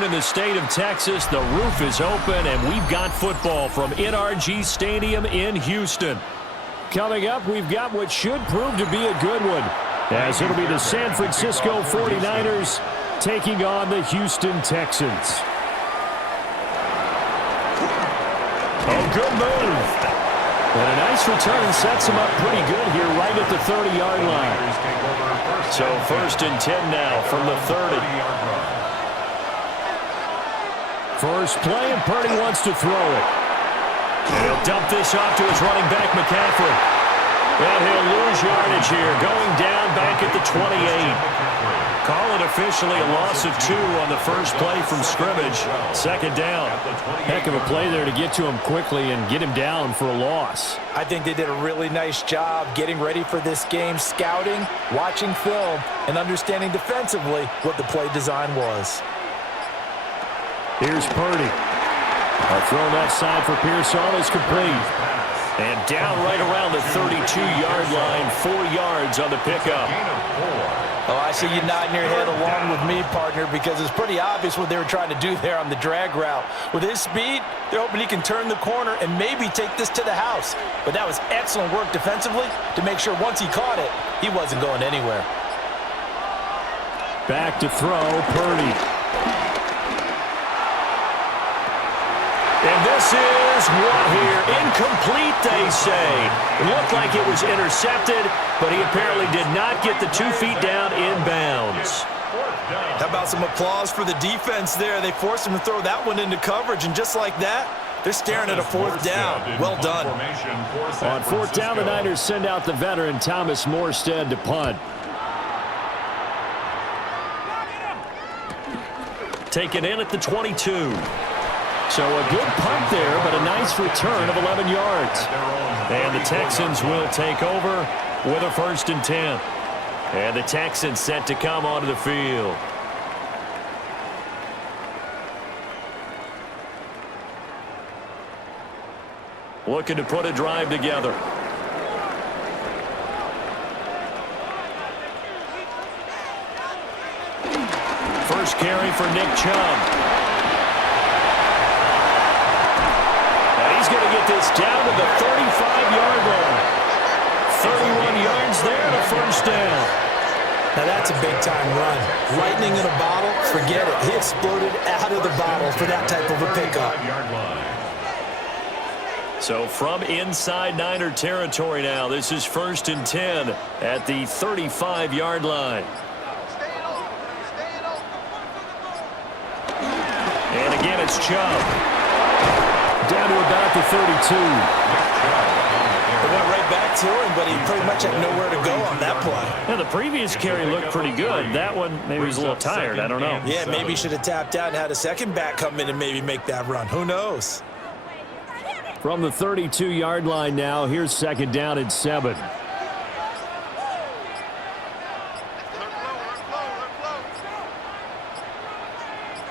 afternoon in the state of Texas. The roof is open, and we've got football from NRG Stadium in Houston. Coming up, we've got what should prove to be a good one, as it'll be the San Francisco 49ers taking on the Houston Texans. Oh, good move. And a nice return sets him up pretty good here right at the 30-yard line. So 1st and 10 now from the 30. First play, and Purdy wants to throw it. He'll dump this off to his running back, McCaffrey. And he'll lose yardage here, going down back at the 28. Call it officially a loss of 2 on the first play from scrimmage. 2nd down. Heck of a play there to get to him quickly and get him down for a loss. I think they did a really nice job getting ready for this game, scouting, watching film, and understanding defensively what the play design was. Here's Purdy. A throw left side for Pearson is complete. And down right around the 32-yard line, 4 yards on the pickup. Oh, I see you nodding your head along with me, partner, because it's pretty obvious what they were trying to do there on the drag route. With his speed, they're hoping he can turn the corner and maybe take this to the house. But that was excellent work defensively to make sure once he caught it, he wasn't going anywhere. Back to throw, Purdy. And this is what here? Incomplete, they say. It looked like it was intercepted, but he apparently did not get the 2 feet down inbounds. How about some applause for the defense there? They forced him to throw that one into coverage, and just like that, they're staring at a 4th down. Well done. On 4th down, the Niners send out the veteran Thomas Morstead to punt. Taken in at the 22. So a good punt there, but a nice return of 11 yards. And the Texans will take over with a 1st and 10. And the Texans set to come onto the field. Looking to put a drive together. First carry for Nick Chubb. He's going to get this down to the 35-yard line. 31 yards there and a 1st down. Now that's a big-time run. Lightning in a bottle, forget it. He exploded out of the bottle for that type of a pickup. So from inside Niner territory now, this is 1st and 10 at the 35-yard line. And again, it's Chubb. Down to about the 32. They went right back to him, but he pretty much had nowhere to go on that play. Yeah, the previous carry looked pretty good. That one, maybe he was a little tired. I don't know. Yeah, maybe he should have tapped out and had a second back come in and maybe make that run. Who knows? From the 32-yard line now, here's 2nd down and 7.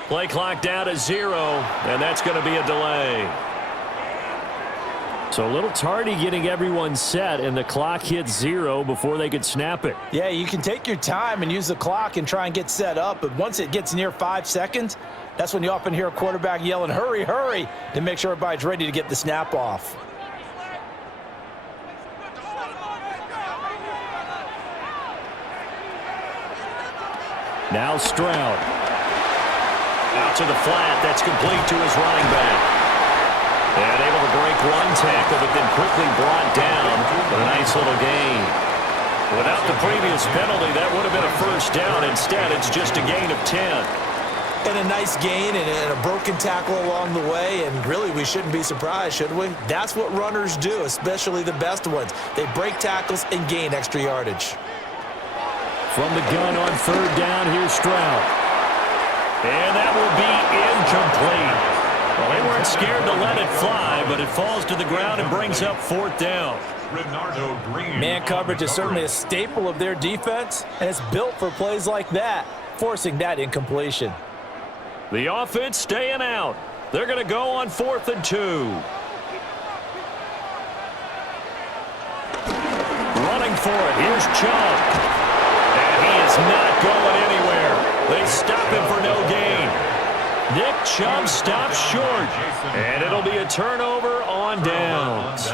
Play clock down to 0, and that's going to be a delay. So a little tardy getting everyone set, and the clock hits 0 before they could snap it. Yeah, you can take your time and use the clock and try and get set up, but once it gets near 5 seconds, that's when you often hear a quarterback yelling, hurry, hurry, to make sure everybody's ready to get the snap off. Now Stroud. Out to the flat. That's complete to his running back. And able to break one tackle, but then quickly brought down with a nice little gain. Without the previous penalty, that would have been a 1st down. Instead, it's just a gain of 10. And a nice gain and a broken tackle along the way, and really we shouldn't be surprised, should we? That's what runners do, especially the best ones. They break tackles and gain extra yardage. From the gun on 3rd down, here's Stroud. And that will be incomplete. Well, they weren't scared to let it fly, but it falls to the ground and brings up 4th down. Man coverage is certainly a staple of their defense, and it's built for plays like that, forcing that incompletion. The offense staying out. They're going to go on 4th and 2. Running for it. Here's Chubb. And he is not going anywhere. They stop him for no gain. Nick Chubb stops short, and it'll be a turnover on downs.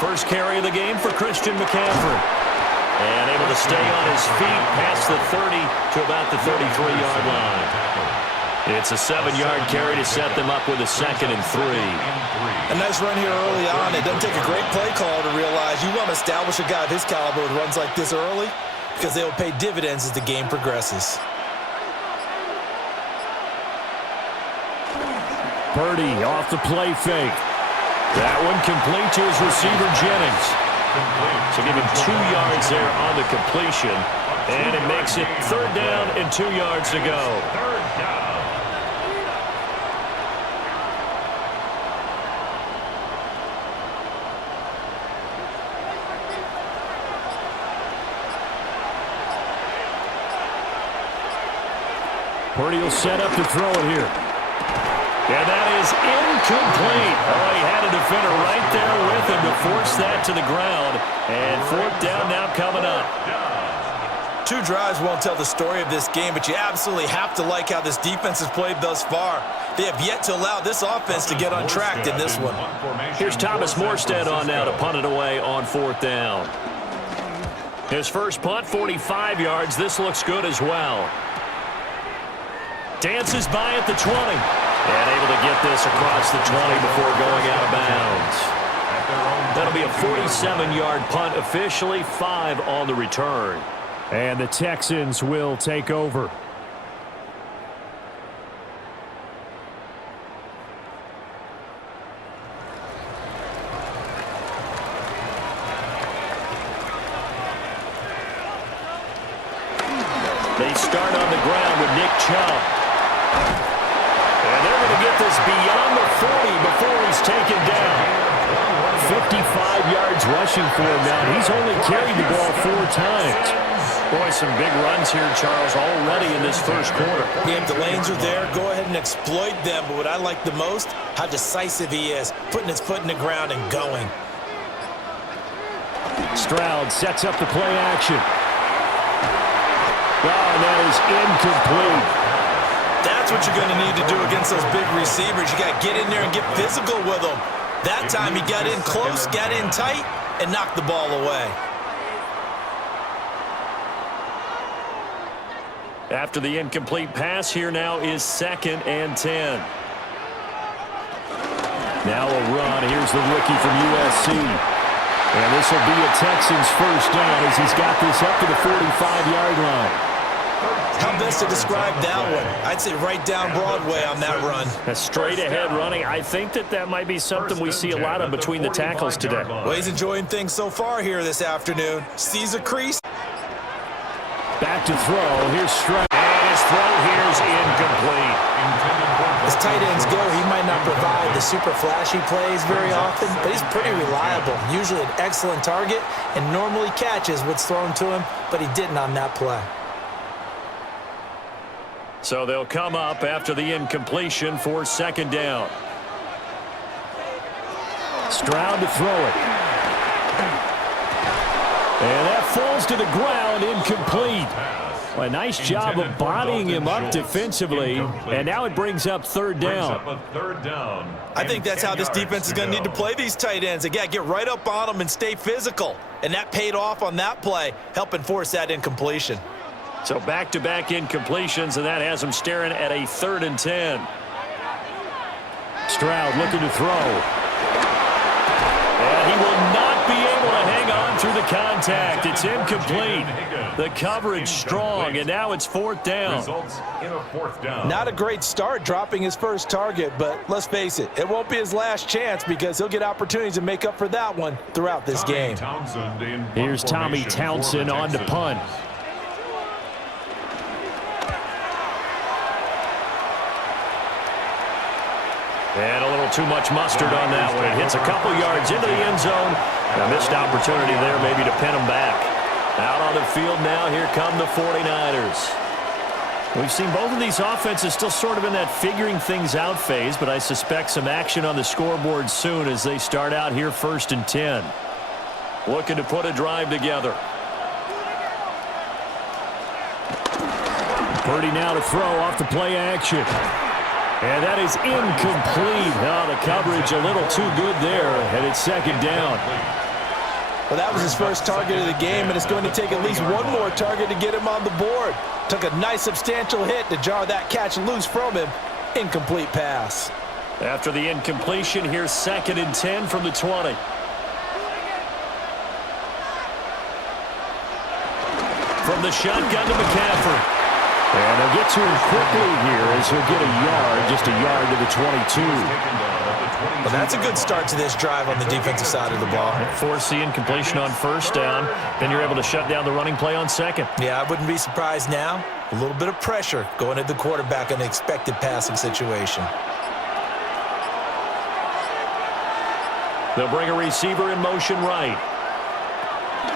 First carry of the game for Christian McCaffrey. And able to stay on his feet past the 30 to about the 33-yard line. It's a 7-yard carry to set them up with a 2nd and 3. A nice run here early on. It doesn't take a great play call to realize you want to establish a guy of his caliber with runs like this early because they will pay dividends as the game progresses. Purdy off the play fake. That one complete to his receiver, Jennings. So give him 2 yards there on the completion. And it makes it 3rd down and 2 yards to go. Purdy will set up to throw it here. And that is incomplete. Oh, he had a defender right there with him to force that to the ground. And 4th down now coming up. 2 drives won't tell the story of this game, but you absolutely have to like how this defense has played thus far. They have yet to allow this offense to get untracked in this one. Here's Thomas Morstead on now to punt it away on 4th down. His first punt, 45 yards. This looks good as well. Dances by at the 20. And able to get this across the 20 before going out of bounds. That'll be a 47-yard punt, officially 5 on the return. And the Texans will take over. They start on the ground with Nick Chubb. And they're going to get this beyond the 40 before he's taken down. 55 yards rushing for him now. He's only carried the ball 4 times. Boy, some big runs here, Charles, already in this first quarter. Yeah, if the lanes are there, go ahead and exploit them. But what I like the most, how decisive he is, putting his foot in the ground and going. Stroud sets up the play action. Oh, and that is incomplete. That's what you're going to need to do against those big receivers. You got to get in there and get physical with them. That time he got in close, got in tight, and knocked the ball away. After the incomplete pass, here now is 2nd and 10. Now a run. Here's the rookie from USC. And this will be a Texans first down as he's got this up to the 45-yard line. How best to describe that one? I'd say right down Broadway on that run. A straight-ahead running. I think that might be something we see a lot of between the tackles today. Well, he's enjoying things so far here this afternoon. Sees a crease. Back to throw. Here's Stroud. And his throw here is incomplete. As tight ends go, he might not provide the super flashy plays very often, but he's pretty reliable. Usually an excellent target and normally catches what's thrown to him, but he didn't on that play. So they'll come up after the incompletion for 2nd down. Stroud to throw it. And that falls to the ground, incomplete. Well, a nice job of bodying him up defensively, and now it brings up 3rd down. I think that's how this defense is going to need to play these tight ends. They got to get right up on them and stay physical. And that paid off on that play, helping force that incompletion. So back-to-back incompletions, and that has him staring at a 3rd and 10. Stroud looking to throw. And he will not be able to hang on through the contact. It's incomplete. The coverage strong, and now it's 4th down. Not a great start dropping his first target, but let's face it, it won't be his last chance because he'll get opportunities to make up for that one throughout this game. Here's Tommy Townsend on to punt. And a little too much mustard on that one. It hits a couple yards into the end zone. A missed opportunity there maybe to pin him back. Out on the field now, here come the 49ers. We've seen both of these offenses still sort of in that figuring things out phase, but I suspect some action on the scoreboard soon as they start out here 1st and 10. Looking to put a drive together. Purdy now to throw off the play action. And that is incomplete. Oh, the coverage a little too good there, and it's 2nd down. Well, that was his first target of the game, and it's going to take at least one more target to get him on the board. Took a nice substantial hit to jar that catch loose from him. Incomplete pass. After the incompletion, here's 2nd and 10 from the 20. From the shotgun to McCaffrey. And they'll get to him quickly here as he'll get a yard, just a yard to the 22. Well, that's a good start to this drive on the defensive side of the ball. Force the incompletion on 1st down. Then you're able to shut down the running play on 2nd. Yeah, I wouldn't be surprised now. A little bit of pressure going at the quarterback in an expected passing situation. They'll bring a receiver in motion right.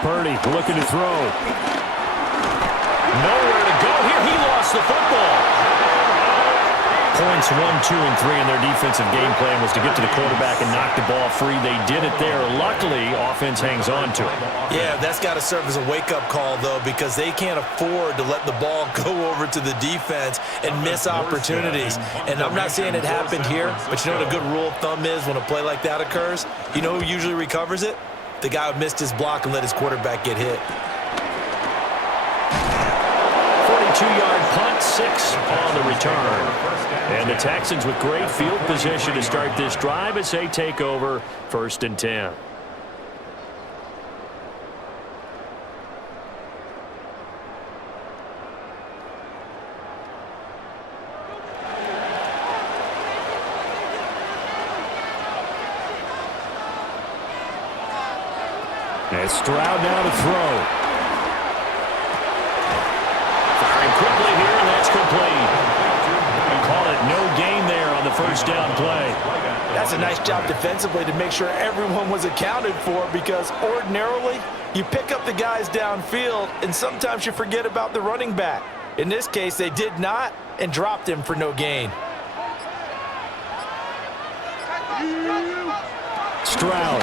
Purdy looking to throw. Nowhere to go here. He lost the football. Points 1, 2, and 3 in their defensive game plan was to get to the quarterback and knock the ball free. They did it there. Luckily, offense hangs on to it. Yeah, that's got to serve as a wake-up call, though, because they can't afford to let the ball go over to the defense and miss opportunities. And I'm not saying it happened here, but you know what a good rule of thumb is when a play like that occurs? You know who usually recovers it? The guy who missed his block and let his quarterback get hit. 42-yard punt, 6 on the return. And the Texans with great field position to start this drive as they take over 1st and 10. And Stroud now to throw. Firing quickly here, and that's complete. Call it no gain there on the 1st down play. That's a nice job defensively to make sure everyone was accounted for, because ordinarily you pick up the guys downfield and sometimes you forget about the running back. In this case, they did not and dropped him for no gain. Stroud.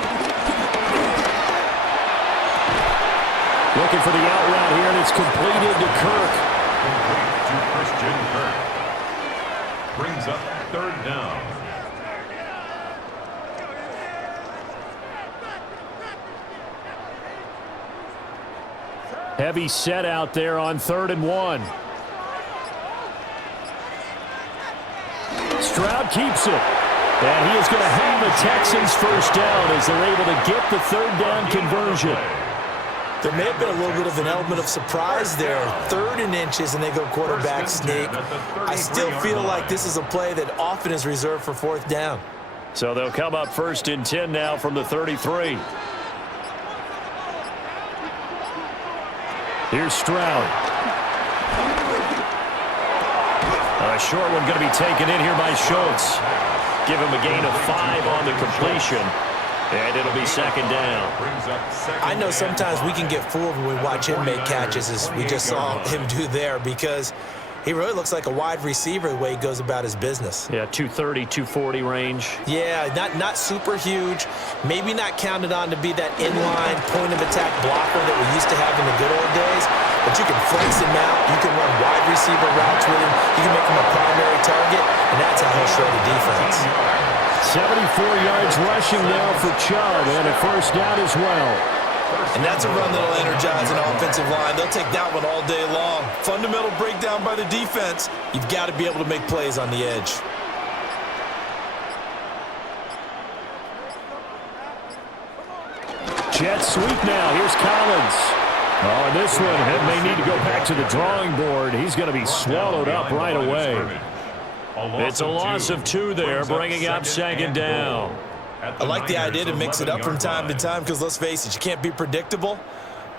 Looking for the out route here, and it's completed to Kirk. Brings up 3rd down. Heavy set out there on 3rd and 1. Stroud keeps it. And he is going to have the Texans 1st down as they're able to get the 3rd down conversion. There may have been a little bit of an element of surprise there. 3rd and inches, and they go quarterback sneak. I still feel like this is a play that often is reserved for 4th down. So they'll come up 1st and 10 now from the 33. Here's Stroud. A short one going to be taken in here by Schultz. Give him a gain of 5 on the completion. And it'll be 2nd down. I know sometimes we can get fooled when we watch him make catches, as we just saw him do there, because he really looks like a wide receiver the way he goes about his business. Yeah, 230, 240 range. Yeah, not super huge. Maybe not counted on to be that inline point-of-attack blocker that we used to have in the good old days, but you can flex him out. You can run wide receiver routes with him. You can make him a primary target, and that's how he'll shred the defense. 74 yards rushing now for Chubb, and a 1st down as well. And that's a run that'll energize an offensive line. They'll take that one all day long. Fundamental breakdown by the defense. You've got to be able to make plays on the edge. Jet sweep now. Here's Collins. Oh, and this one may need to go back to the drawing board. He's going to be swallowed up right away. It's a loss of 2 there, bringing up 2nd down. I like the idea to mix it up from time to time because, let's face it, you can't be predictable.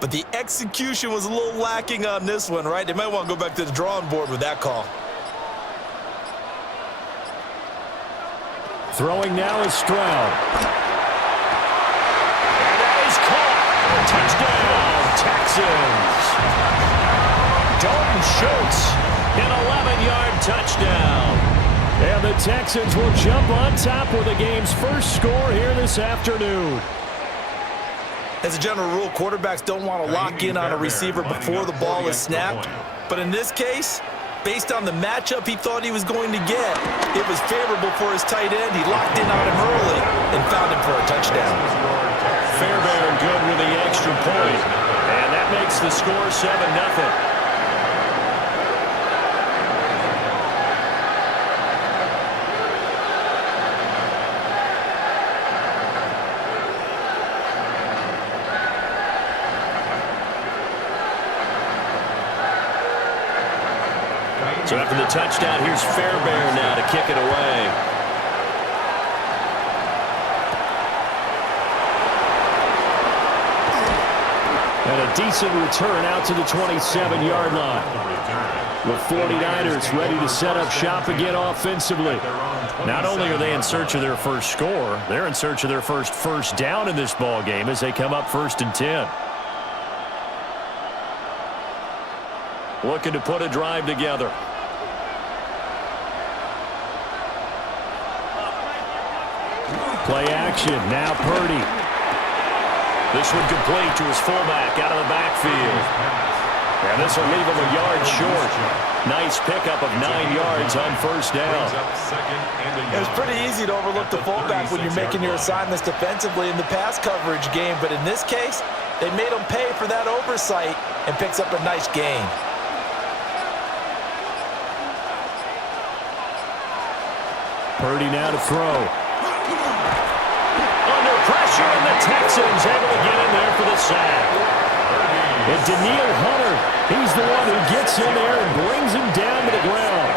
But the execution was a little lacking on this one, right? They might want to go back to the drawing board with that call. Throwing now is Stroud. And that is caught. Touchdown, Texans. Dalton Schultz An 11-yard touchdown. And the Texans will jump on top with the game's first score here this afternoon. As a general rule, quarterbacks don't want to lock in on a receiver before the ball is snapped. But in this case, based on the matchup he thought he was going to get, it was favorable for his tight end. He locked in on him early and found him for a touchdown. Fairbairn good with the extra point. And that makes the score 7-0. So after the touchdown, here's Fairbairn now to kick it away. And a decent return out to the 27-yard line. The 49ers ready to set up shop again offensively. Not only are they in search of their first score, they're in search of their first down in this ball game as they come up 1st and 10. Looking to put a drive together. Play action. Now Purdy. This one complete to his fullback out of the backfield. And this will leave him a yard short. Nice pickup of 9 yards on first down. It was pretty easy to overlook the fullback when you're making your assignments defensively in the pass coverage game. But in this case, they made him pay for that oversight and picks up a nice gain. Purdy now to throw. Under pressure, and the Texans able to get in there for the sack. And Daniil Hunter, he's the one who gets in there and brings him down to the ground.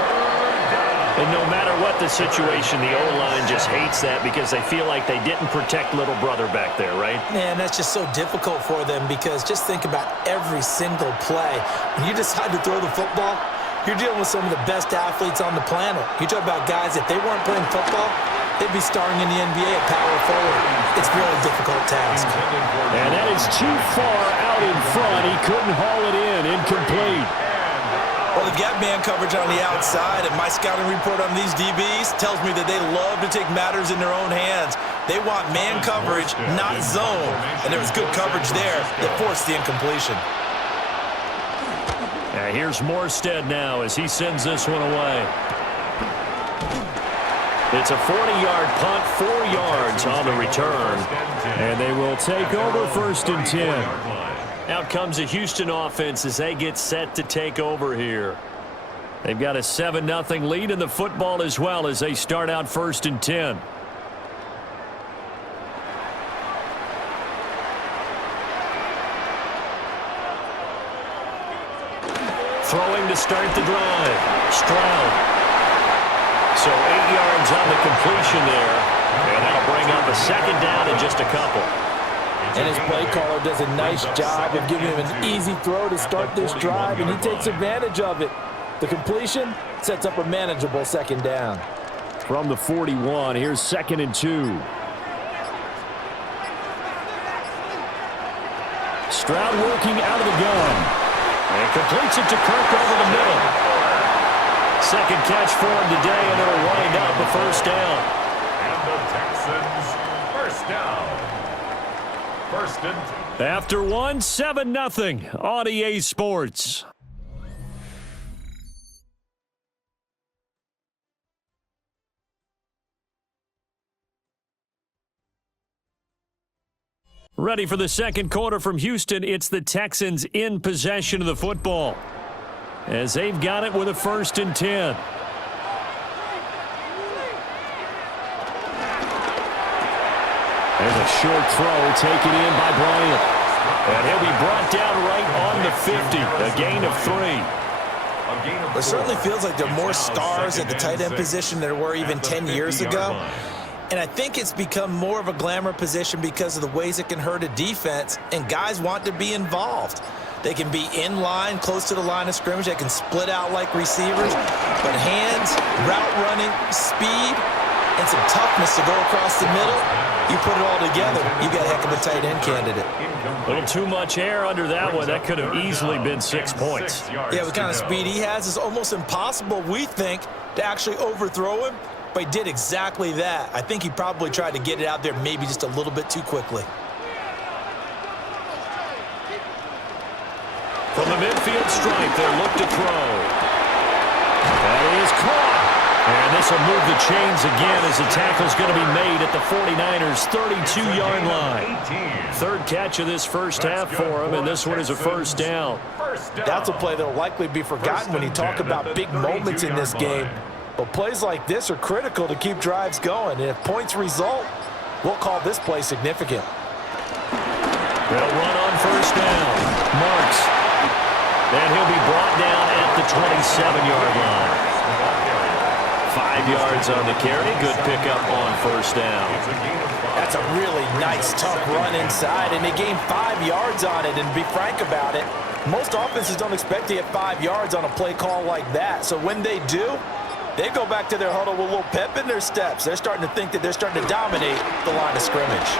And no matter what the situation, the O-line just hates that because they feel like they didn't protect little brother back there, right? Man, that's just so difficult for them because just think about every single play. When you decide to throw the football, you're dealing with some of the best athletes on the planet. You talk about guys, if they weren't playing football, they'd be starring in the NBA at power forward. It's a really difficult task. And that is too far out in front. He couldn't haul it in. Incomplete. Well, they've got man coverage on the outside, and my scouting report on these DBs tells me that they love to take matters in their own hands. They want man coverage, not zone. And there was good coverage there that forced the incompletion. Here's Morstead now as he sends this one away. It's a 40-yard punt, 4 yards on the return. And they will take over 1st and 10. Out comes the Houston offense as they get set to take over here. They've got a 7-0 lead in the football as well as they start out 1st and 10. Throwing to start the drive. Stroud. So 8 yards on the completion there. And that'll bring up a 2nd down in just a couple. And his play caller does a nice job of giving him an easy throw to start this drive, and he takes advantage of it. The completion sets up a manageable 2nd down. From the 41, here's 2nd and 2. Stroud working out of the gun. And completes it to Kirk over the middle. 2nd catch for him today, and it'll wind up a 1st down. And the Texans, 1st down. 1st and 10. After 1, 7-0 on EA Sports. Ready for the 2nd quarter from Houston. It's the Texans in possession of the football as they've got it with a 1st and 10. There's a short throw taken in by Bryant. And he'll be brought down right on the 50. A gain of 3. It certainly feels like there are more stars at the tight end position than there were even 10 years ago. And I think it's become more of a glamour position because of the ways it can hurt a defense, and guys want to be involved. They can be in line, close to the line of scrimmage. They can split out like receivers. But hands, route running, speed, and some toughness to go across the middle, You put it all together, you got a heck of a tight end candidate. A little too much air under that one. That could have easily been 6 points. Yeah, the kind of speed he has is almost impossible, we think, to actually overthrow him. But he did exactly that. I think he probably tried to get it out there maybe just a little bit too quickly. From the midfield stripe, they'll look to throw. That is caught. And this will move the chains again as the tackle's going to be made at the 49ers' 32-yard line. Third catch of this first half for him, and this one is a first down. That's a play that will likely be forgotten when you talk about big moments in this game. But plays like this are critical to keep drives going. And if points result, we'll call this play significant. They'll run on first down. Marks. And he'll be brought down at the 27-yard line. 5 yards on the carry. Good pickup on first down. That's a really nice, tough run inside, and they gained 5 yards on it. And to be frank about it, most offenses don't expect to get 5 yards on a play call like that. So when they do, they go back to their huddle with a little pep in their steps. They're starting to think that they're starting to dominate the line of scrimmage.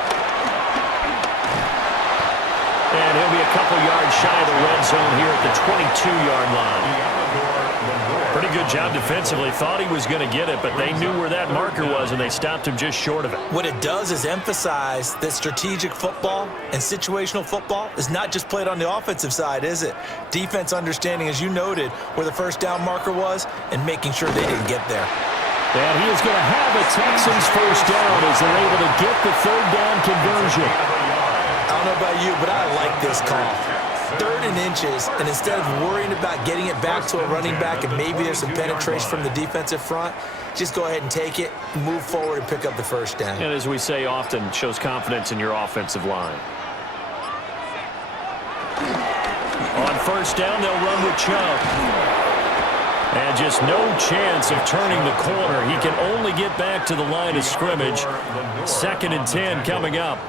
And he'll be a couple yards shy of the red zone here at the 22-yard line. Pretty good job defensively. Thought he was going to get it, but they knew where that marker was, and they stopped him just short of it. What it does is emphasize that strategic football and situational football is not just played on the offensive side, is it? Defense understanding, as you noted, where the first down marker was and making sure they didn't get there. And he is going to have a Texans first down as they're able to get the third down conversion. I don't know about you, but I like this call. 3rd and inches, and instead of worrying about getting it back to a running back and maybe there's some penetration from the defensive front, just go ahead and take it, move forward, and pick up the first down. And as we say often, shows confidence in your offensive line. On first down, they'll run with Chubb. And just no chance of turning the corner. He can only get back to the line of scrimmage. 2nd and 10 coming up.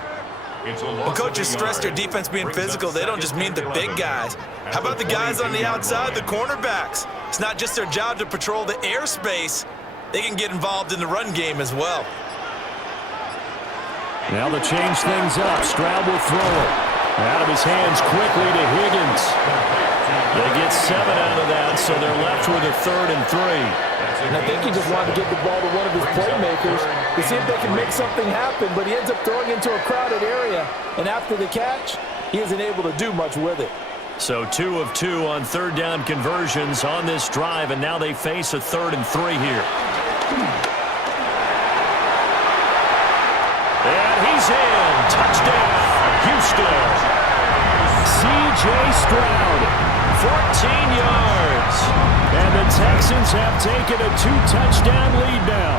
When coaches stress their defense being physical, they don't just mean the big guys. How about the guys on the outside, the cornerbacks? It's not just their job to patrol the airspace. They can get involved in the run game as well. Now they change things up. Stroud will throw it. Out of his hands quickly to Higgins. They get 7 out of that, so they're left with a 3rd and 3. And I think he just wanted to get the ball to one of his playmakers to see if they can make something happen, but he ends up throwing into a crowded area. And after the catch, he isn't able to do much with it. So 2 of 2 on third down conversions on this drive, and now they face a 3rd and 3 here. And he's in. Touchdown, Houston. C.J. Stroud, 14 yards. And the Texans have taken a 2-touchdown lead now.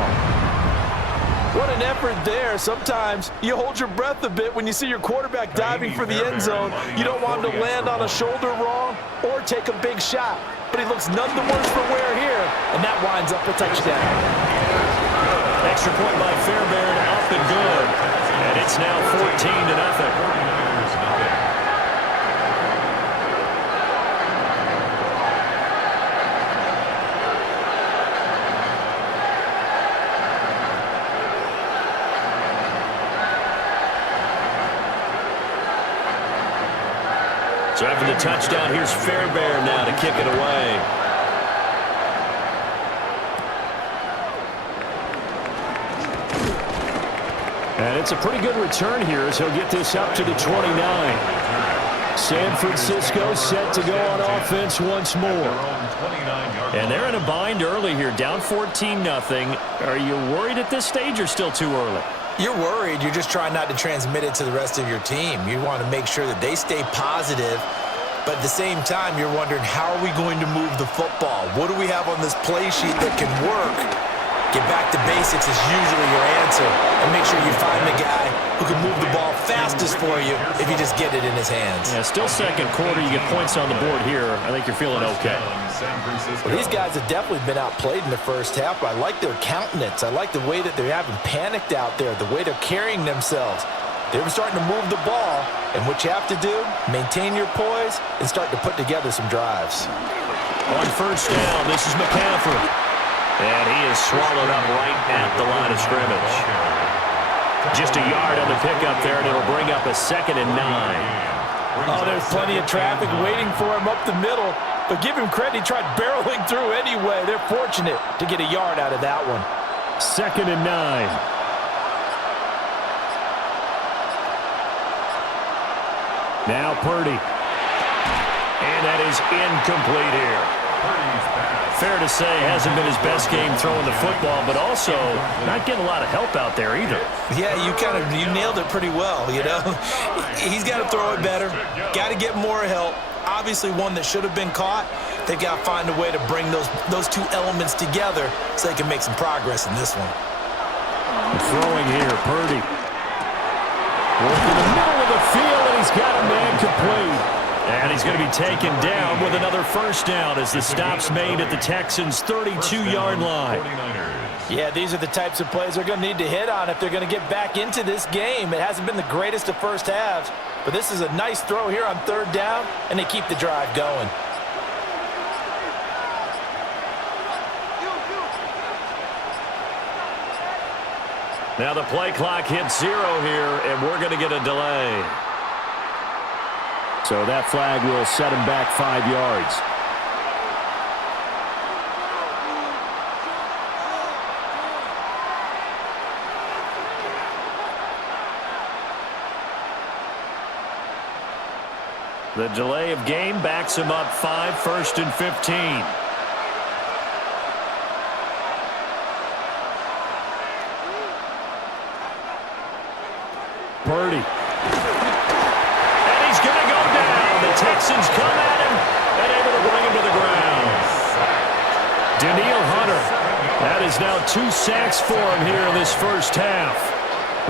What an effort there. Sometimes you hold your breath a bit when you see your quarterback diving for the end zone. You don't want him to land on a shoulder wrong or take a big shot. But he looks none the worse for wear here, and that winds up a touchdown. Extra point by Fairbairn, up and good. And it's now 14-0. So after the touchdown, here's Fairbairn now to kick it away. And it's a pretty good return here as he'll get this up to the 29. San Francisco set to go on offense once more. And they're in a bind early here, down 14-0. Are you worried at this stage or still too early? You're worried. You're just trying not to transmit it to the rest of your team. You want to make sure that they stay positive, but at the same time, you're wondering, how are we going to move the football? What do we have on this play sheet that can work? Get back to basics is usually your answer, and make sure you find the guy who can move the ball fastest for you if you just get it in his hands. Yeah, still second quarter. You get points on the board here. I think you're feeling okay. Well, these guys have definitely been outplayed in the first half. I like their countenance. I like the way that they haven't panicked out there, the way they're carrying themselves. They're starting to move the ball, and what you have to do, maintain your poise and start to put together some drives. On first down, this is McCaffrey. And he is swallowed up right at the line of scrimmage. Just a yard on the pickup there, and it'll bring up a 2nd and 9. Oh, there's plenty of traffic waiting for him up the middle. But give him credit, he tried barreling through anyway. They're fortunate to get a yard out of that one. 2nd and 9. Now Purdy. And that is incomplete here. Fair to say, hasn't been his best game throwing the football, but also not getting a lot of help out there either. Yeah, you nailed it pretty well, you know. He's got to throw it better, got to get more help. Obviously one that should have been caught. They've got to find a way to bring those two elements together so they can make some progress in this one. Throwing here, Purdy. Working in the middle of the field, and he's got a man complete. And he's going to be taken down with another first down as the stop's made at the Texans' 32-yard line. Yeah, these are the types of plays they're going to need to hit on if they're going to get back into this game. It hasn't been the greatest of first halves, but this is a nice throw here on 3rd down, and they keep the drive going. Now the play clock hits 0 here, and we're going to get a delay. So that flag will set him back 5 yards. The delay of game backs him up 5, 1st and 15. Purdy. And he's going to go down. The Texans come at him and able to bring him to the ground. Danielle Hunter. That is now 2 sacks for him here in this first half.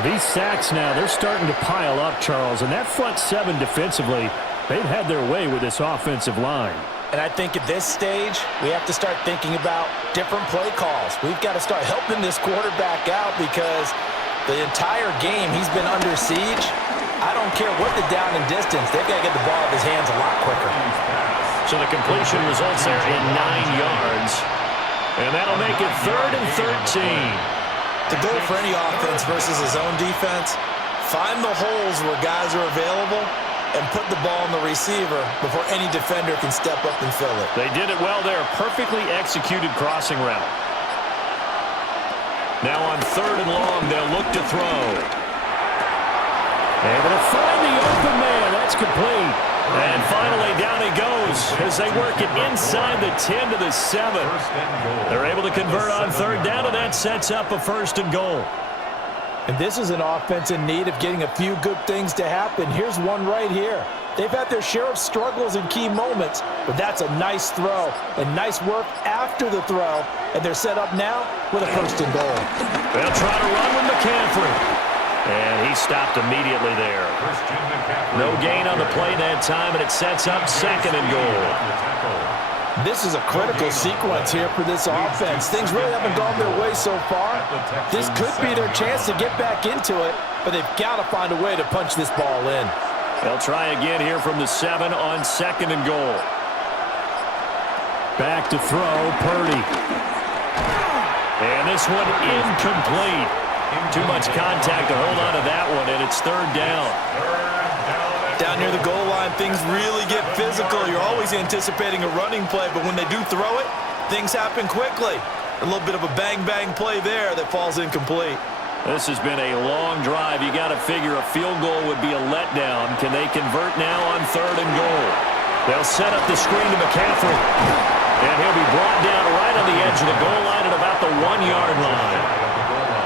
These sacks now, they're starting to pile up, Charles. And that front 7 defensively, they've had their way with this offensive line. And I think at this stage, we have to start thinking about different play calls. We've got to start helping this quarterback out because the entire game he's been under siege. I don't care what the down and distance. They've got to get the ball out of his hands a lot quicker. So the completion results there in 9 yards. And that'll make it 3rd and 13. The goal for any offense versus his own defense, find the holes where guys are available and put the ball on the receiver before any defender can step up and fill it. They did it well there. Perfectly executed crossing route. Now on 3rd and long, they'll look to throw. Able to find the open man. That's complete. And finally, down he goes as they work it inside the 10 to the 7. They're able to convert on 3rd down, and that sets up a 1st and goal. And this is an offense in need of getting a few good things to happen. Here's one right here. They've had their share of struggles in key moments, but that's a nice throw and nice work after the throw. And they're set up now with a 1st and goal. They'll try to run with McCaffrey. And he stopped immediately there. No gain on the play that time, and it sets up 2nd and goal. This is a critical sequence here for this offense. Things really haven't gone their way so far. This could be their chance to get back into it, but they've got to find a way to punch this ball in. They'll try again here from the 7 on 2nd and goal. Back to throw, Purdy. And this one incomplete. Too much contact to hold on to that one, and it's 3rd down. Down near the goal line, things really get physical. You're always anticipating a running play, but when they do throw it, things happen quickly. A little bit of a bang-bang play there that falls incomplete. This has been a long drive. You got to figure a field goal would be a letdown. Can they convert now on 3rd and goal? They'll set up the screen to McCaffrey. And he'll be brought down right on the edge of the goal line at about the 1-yard line.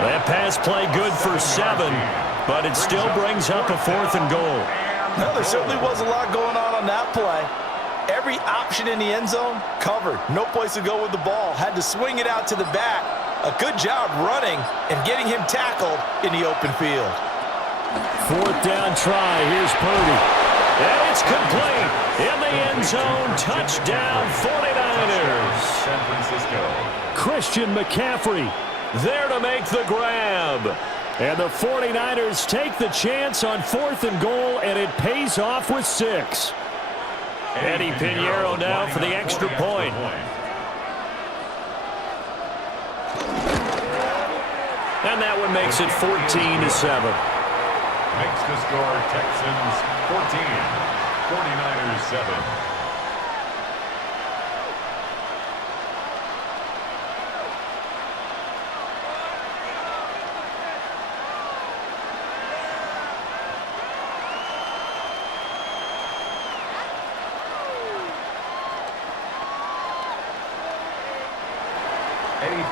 That pass play good for 7, but it still brings up a 4th and goal. No, there certainly was a lot going on that play. Every option in the end zone covered. No place to go with the ball. Had to swing it out to the back. A good job running and getting him tackled in the open field. 4th down try. Here's Purdy. And it's complete. In the end zone, touchdown 49ers. San Francisco. Christian McCaffrey there to make the grab. And the 49ers take the chance on 4th and goal, and it pays off with 6. Eddie Pinheiro now for the extra point. And that one makes it 14-7. Makes the score Texans 14, 49ers 7.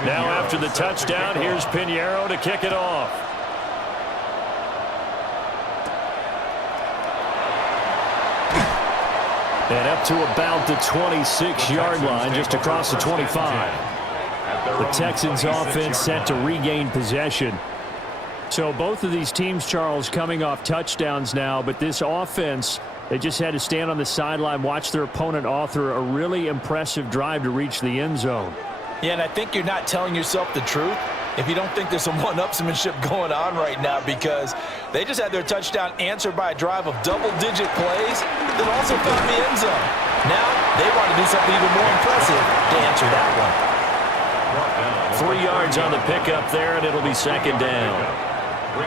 Now after the touchdown, here's Pinheiro to kick it off. And up to about the 26-yard line, just across the 25. The Texans offense set to regain possession. So both of these teams, Charles, coming off touchdowns now, but this offense, they just had to stand on the sideline, watch their opponent author a really impressive drive to reach the end zone. Yeah, and I think you're not telling yourself the truth if you don't think there's some one-upsmanship going on right now, because they just had their touchdown answered by a drive of double-digit plays that also found the end zone. Now they want to do something even more impressive to answer that one. 3 yards on the pickup there, and it'll be second down.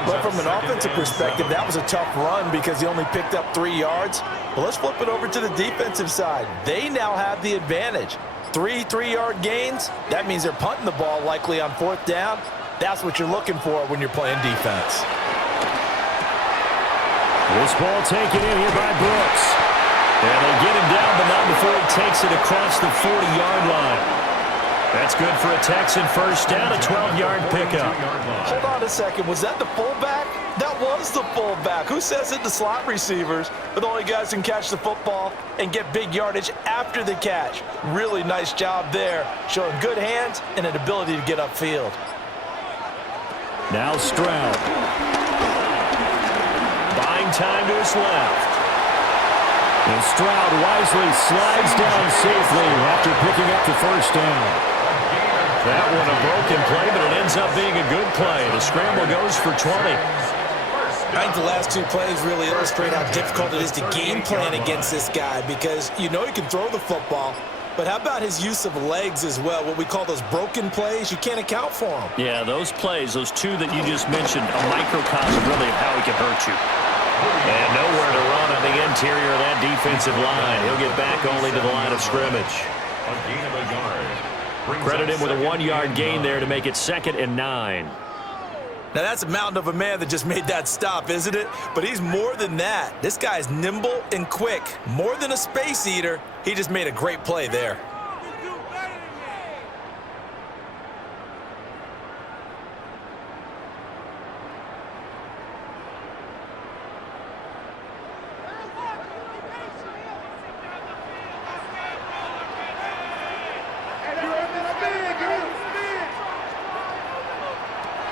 But from an offensive perspective, that was a tough run because he only picked up 3 yards. But let's flip it over to the defensive side. They now have the advantage. 3 3-yard gains, that means they're punting the ball likely on 4th down. That's what you're looking for when you're playing defense. This ball taken in here by Brooks. And they get him down, but not before he takes it across the 40-yard line. That's good for a Texan first down, a 12-yard pickup. Hold on a second. Was that the fullback? That was the fullback. Who says it? The slot receivers are the only guys who can catch the football and get big yardage after the catch. Really nice job there, showing good hands and an ability to get upfield. Now Stroud. Buying time to his left. And Stroud wisely slides down safely after picking up the first down. That one a broken play, but it ends up being a good play. The scramble goes for 20. I think the last 2 plays really illustrate how difficult it is to game plan against this guy, because you know he can throw the football, but how about his use of legs as well? What we call those broken plays, you can't account for them. Yeah, those plays, those 2 that you just mentioned, a microcosm really of how he can hurt you. And nowhere to run on the interior of that defensive line. He'll get back only to the line of scrimmage. A gain of a yard. Credit him with a 1-yard gain there to make it 2nd and 9. Now that's a mountain of a man that just made that stop, isn't it? But he's more than that. This guy's nimble and quick. More than a space eater. He just made a great play there.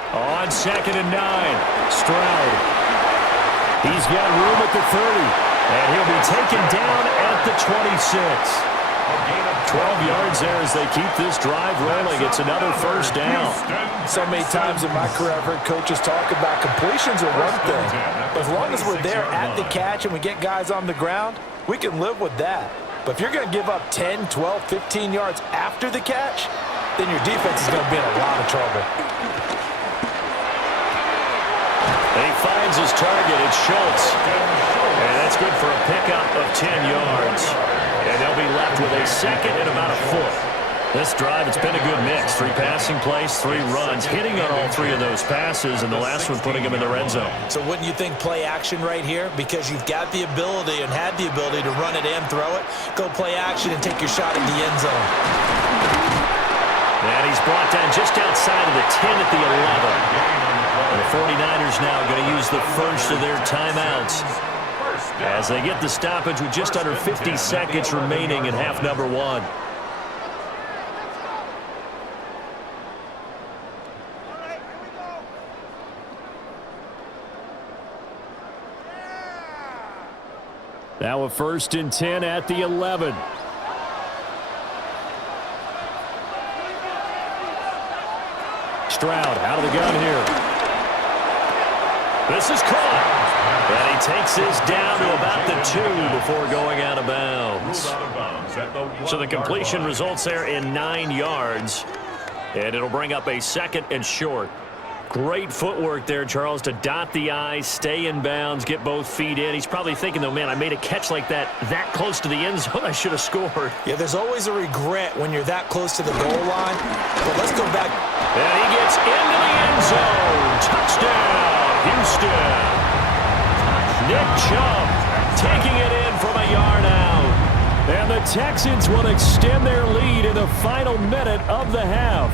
On 2nd and 9, Stroud. He's got room at the 30, and he'll be taken down at the 26. 12 yards there as they keep this drive rolling. It's another first down. So many times in my career I've heard coaches talk about completions are one thing, but as long as we're there at the catch and we get guys on the ground, we can live with that. But if you're going to give up 10, 12, 15 yards after the catch, then your defense is going to be in a lot of trouble. And he finds his target. It's Schultz. And that's good for a pickup of 10 yards. And they'll be left with a 2nd and about a foot. This drive, it's been a good mix. 3 passing plays, 3 runs, hitting on all 3 of those passes, and the last one putting them in the red zone. So wouldn't you think play action right here? Because you've got the ability and had the ability to run it and throw it. Go play action and take your shot at the end zone. And he's brought down just outside of the 10 at the 11. And the 49ers now going to use the first of their timeouts as they get the stoppage with just under 50 seconds remaining in half number 1. Now a 1st and 10 at the 11. Stroud out of the gun here. This is caught. And he takes this down to about the 2 before going out of bounds. So the completion results there in 9 yards. And it'll bring up a 2nd and short. Great footwork there, Charles, to dot the I, stay in bounds, get both feet in. He's probably thinking, though, man, I made a catch like that close to the end zone. I should have scored. Yeah, there's always a regret when you're that close to the goal line. But let's go back. And he gets into the end zone. Touchdown, Houston. Nick Chubb taking it in from a yard out. And the Texans will extend their lead in the final minute of the half.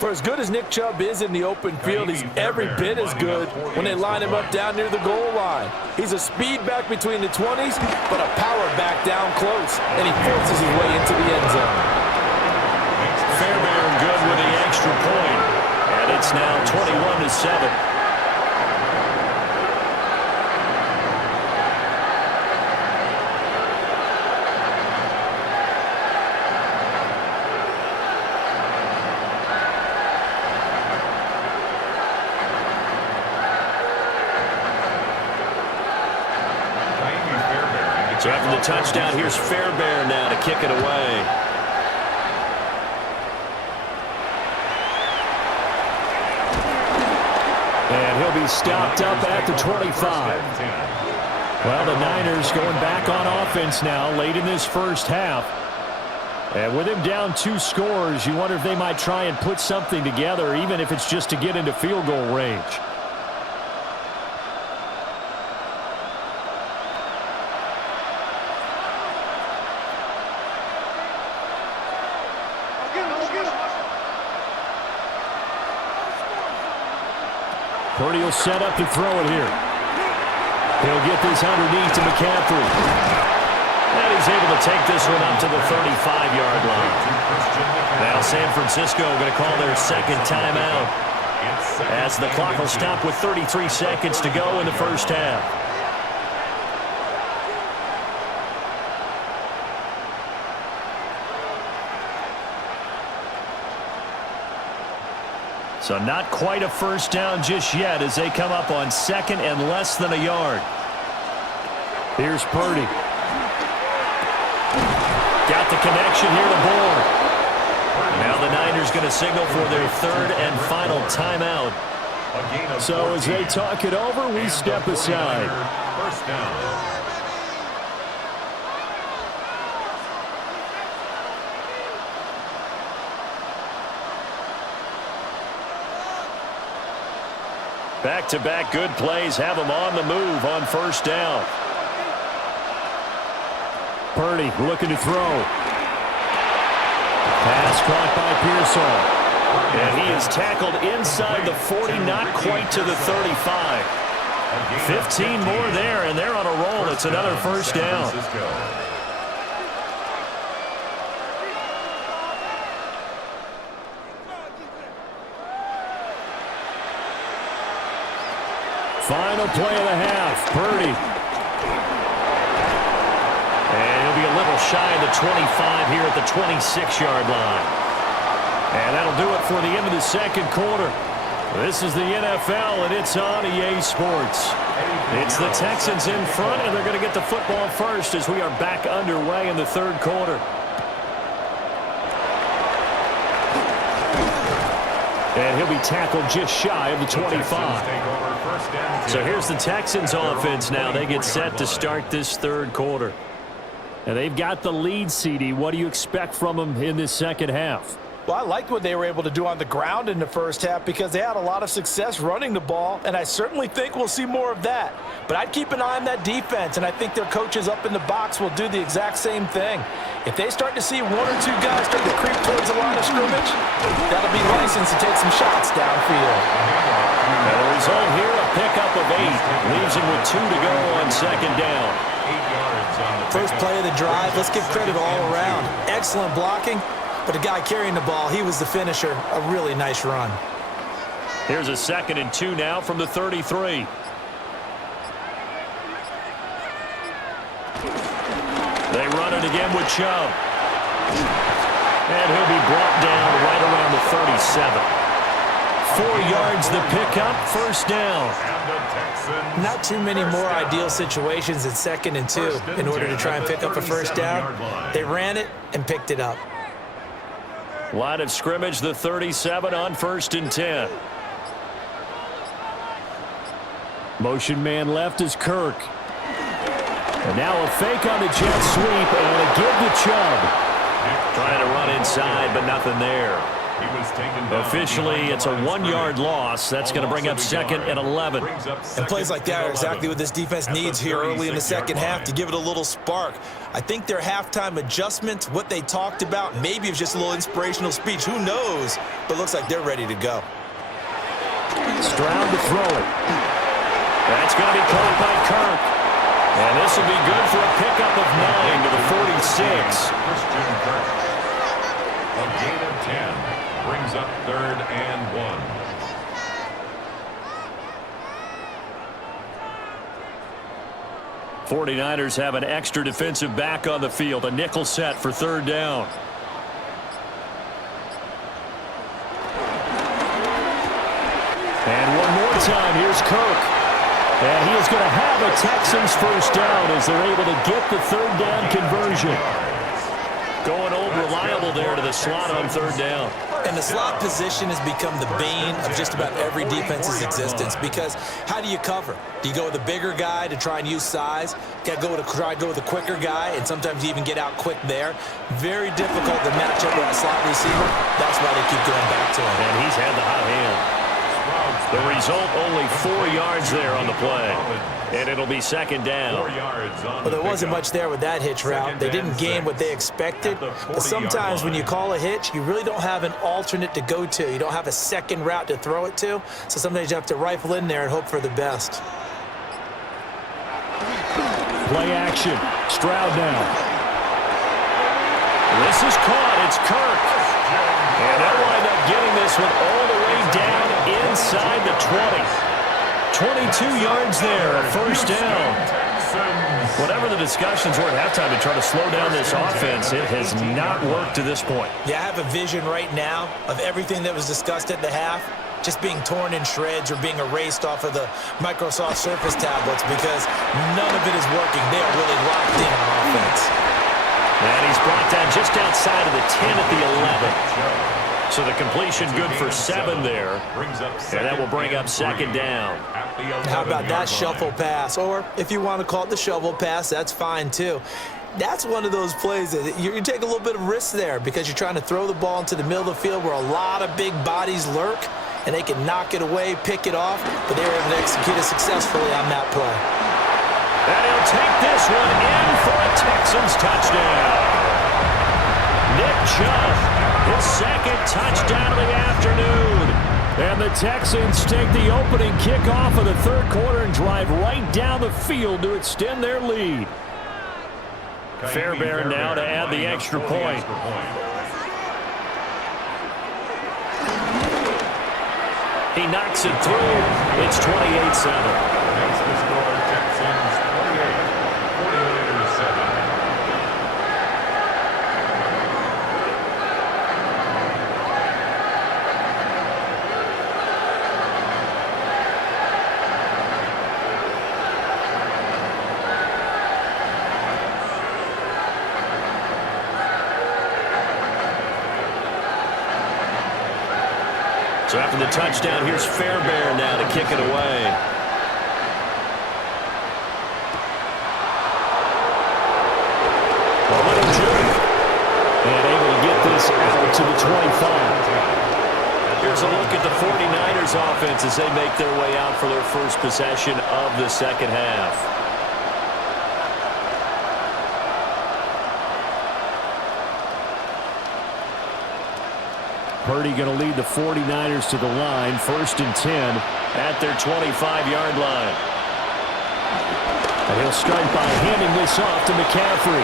For as good as Nick Chubb is in the open field, he's every bit as good when they line him up down near the goal line. He's a speed back between the 20s, but a power back down close, and he forces his way into the end zone. Fairbairn good with the extra point, and it's now 21-7. So after the touchdown, here's Fairbairn now to kick it away. And he'll be stopped up at the 25. Well, the Niners going back on offense now late in this first half. And with him down 2 scores, you wonder if they might try and put something together, even if it's just to get into field goal range. Purdy will set up to throw it here. He'll get this underneath to McCaffrey. And he's able to take this one up to the 35-yard line. Now San Francisco going to call their second timeout, as the clock will stop with 33 seconds to go in the first half. So not quite a first down just yet as they come up on second and less than a yard. Here's Purdy. Got the connection here to Bourne. Now the Niners going to signal for their third and final timeout. So as they talk it over, we step aside. First down. Back-to-back good plays have them on the move on first down. Purdy looking to throw. Pass caught by Pearsall. And he is tackled inside the 40, not quite to the 35. 15 more there, and they're on a roll. It's another first down. Final play of the half, Purdy. And he'll be a little shy of the 25 here at the 26-yard line. And that'll do it for the end of the second quarter. This is the NFL, and it's on EA Sports. It's the Texans in front, and they're going to get the football first as we are back underway in the third quarter. And he'll be tackled just shy of the 25. So here's the Texans offense now. They get set to start this third quarter. And they've got the lead, CD. What do you expect from them in this second half? Well, I liked what they were able to do on the ground in the first half because they had a lot of success running the ball, and I certainly think we'll see more of that. But I'd keep an eye on that defense, and I think their coaches up in the box will do the exact same thing. If they start to see 1 or 2 guys start to creep towards the line of scrimmage, that'll be license to take some shots downfield. And the result here, a pickup of 8. Leaves him with 2 to go on second down. First play of the drive, let's give credit all around. Excellent blocking. But the guy carrying the ball, he was the finisher. A really nice run. Here's a 2nd and 2 now from the 33. They run it again with Chubb. And he'll be brought down right around the 37. 4 yards the pickup, first down. Not too many more ideal situations in 2nd and 2 in order to try and pick up a first down. They ran it and picked it up. Line of scrimmage, the 37 on 1st and 10. Motion man left is Kirk. And now a fake on the jet sweep and a give to Chubb. Trying to run inside, but nothing there. Officially, it's a 1-yard loss. That's going to bring up 2nd and 11. And plays like that are exactly what this defense needs here early in the second half to give it a little spark. I think their halftime adjustment, what they talked about, maybe it was just a little inspirational speech. Who knows? But looks like they're ready to go. Stroud to throw it. That's going to be caught by Kirk. And this will be good for a pickup of 9 to the 46. Christian Kirk. A gain of 10 brings up 3rd and 1. '49ers have an extra defensive back on the field. A nickel set for 3rd down. And one more time, here's Kirk. And he is going to have a Texans first down as they're able to get the 3rd down conversion. Going old reliable there to the slot on 3rd down. And the slot position has become the bane of just about every defense's existence because how do you cover? Do you go with a bigger guy to try and use size? Got to try to go with a quicker guy, and sometimes you even get out quick there. Very difficult to match up with a slot receiver. That's why they keep going back to him. And he's had the hot hand. The result, only 4 yards there on the play. And it'll be 2nd down. Well, there wasn't much there with that hitch route. They didn't gain what they expected. But sometimes when you call a hitch, you really don't have an alternate to go to. You don't have a second route to throw it to. So sometimes you have to rifle in there and hope for the best. Play action. Stroud now. This is caught. It's Kirk. And they'll wind up getting this one all the way down inside the 20. 22 yards there, a first down. Whatever the discussions were at halftime to try to slow down this offense, it has not worked to this point. Yeah, I have a vision right now of everything that was discussed at the half just being torn in shreds or being erased off of the Microsoft Surface tablets because none of it is working. They are really locked in on offense. And he's brought down just outside of the 10 at the 11. So the completion good for 7 there. And that will bring up 2nd down. How about that shuffle pass? Or if you want to call it the shovel pass, that's fine too. That's one of those plays that you take a little bit of risk there because you're trying to throw the ball into the middle of the field where a lot of big bodies lurk, and they can knock it away, pick it off, but they were able to execute it successfully on that play. And he'll take this one in for a Texans touchdown. Nick Chubb. His 2nd touchdown of the afternoon. And the Texans take the opening kickoff of the 3rd quarter and drive right down the field to extend their lead. Fairbairn now to add the extra point. He knocks it through. It's 28-7. Makes the score Texans 28, 49ers 7. So after the touchdown, here's Fairbairn now to kick it away. A little juke. And able to get this out to the 25. Here's a look at the 49ers offense as they make their way out for their first possession of the second half. Purdy going to lead the 49ers to the line, 1st and 10 at their 25-yard line. And he'll start by handing this off to McCaffrey.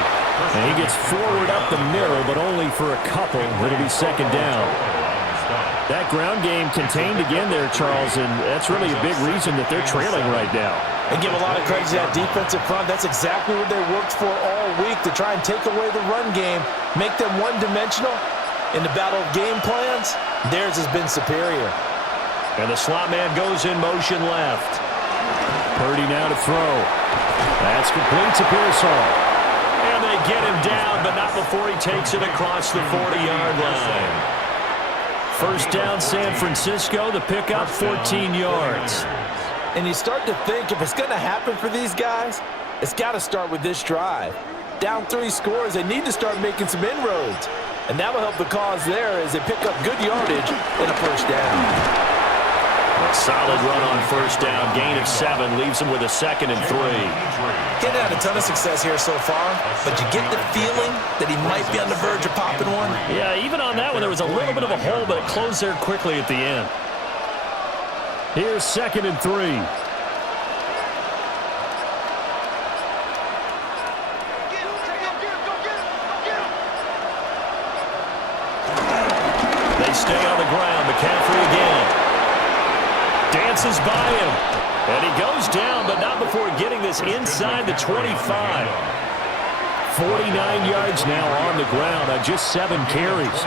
And he gets forward up the middle, but only for a couple. It'll be 2nd down. That ground game contained again there, Charles, and that's really a big reason that they're trailing right now. And give a lot of credit to that defensive front. That's exactly what they worked for all week to try and take away the run game, make them one-dimensional. In the battle of game plans, theirs has been superior. And the slot man goes in motion left. Purdy now to throw. That's complete to Pearsall. And they get him down, but not before he takes it across the 40-yard line. First down, San Francisco. The pickup, 14 yards. And you start to think if it's going to happen for these guys, it's got to start with this drive. Down 3 scores, they need to start making some inroads. And that will help the cause there as they pick up good yardage and a first down. A solid run on first down. Gain of 7 leaves him with a 2nd and 3. Getting had a ton of success here so far, but you get the feeling that he might be on the verge of popping one. Yeah, even on that one, there was a little bit of a hole, but it closed there quickly at the end. Here's 2nd and 3. They stay on the ground. McCaffrey again. Dances by him. And he goes down, but not before getting this inside the 25. 49 yards now on the ground on just 7 carries.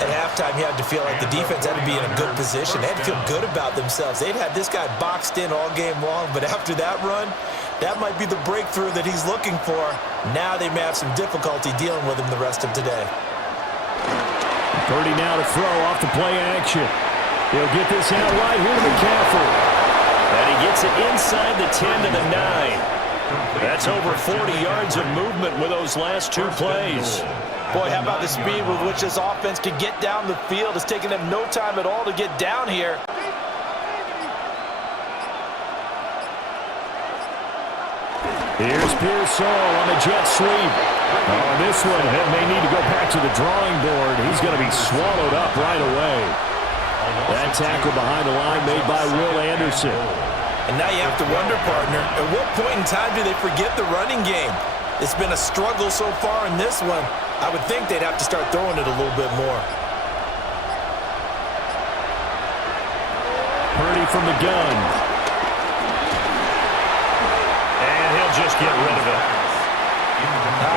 At halftime, you had to feel like the defense had to be in a good position. They had to feel good about themselves. They'd had this guy boxed in all game long, but after that run, that might be the breakthrough that he's looking for. Now they may have some difficulty dealing with him the rest of today. Purdy now to throw off the play action. He'll get this out right here to McCaffrey. And he gets it inside the 10 to the 9. That's over 40 yards of movement with those last 2 plays. Boy, how about the speed with which this offense can get down the field? It's taking them no time at all to get down here. Here's Pearsall on a jet sweep. On this one, he may need to go back to the drawing board. He's going to be swallowed up right away. That tackle behind the line made by Will Anderson. And now you have to wonder, partner, at what point in time do they forget the running game? It's been a struggle so far in this one. I would think they'd have to start throwing it a little bit more. Purdy from the gun. And he'll just get rid of it.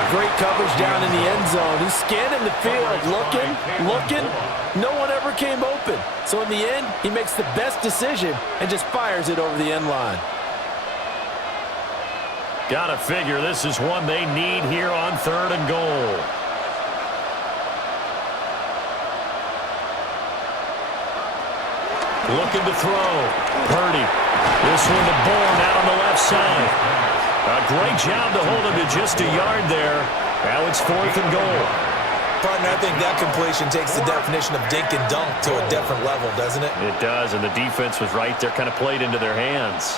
Great coverage down in the end zone. He's scanning the field, looking. No one ever came open. So in the end, he makes the best decision and just fires it over the end line. Gotta figure this is one they need here on 3rd and goal. Looking to throw. Purdy. This one to Bourne out on the left side. A great job to hold him to just a yard there. Now it's 4th and goal. Partner, I think that completion takes the definition of dink and dunk to a different level, doesn't it? It does, and the defense was right there, kind of played into their hands.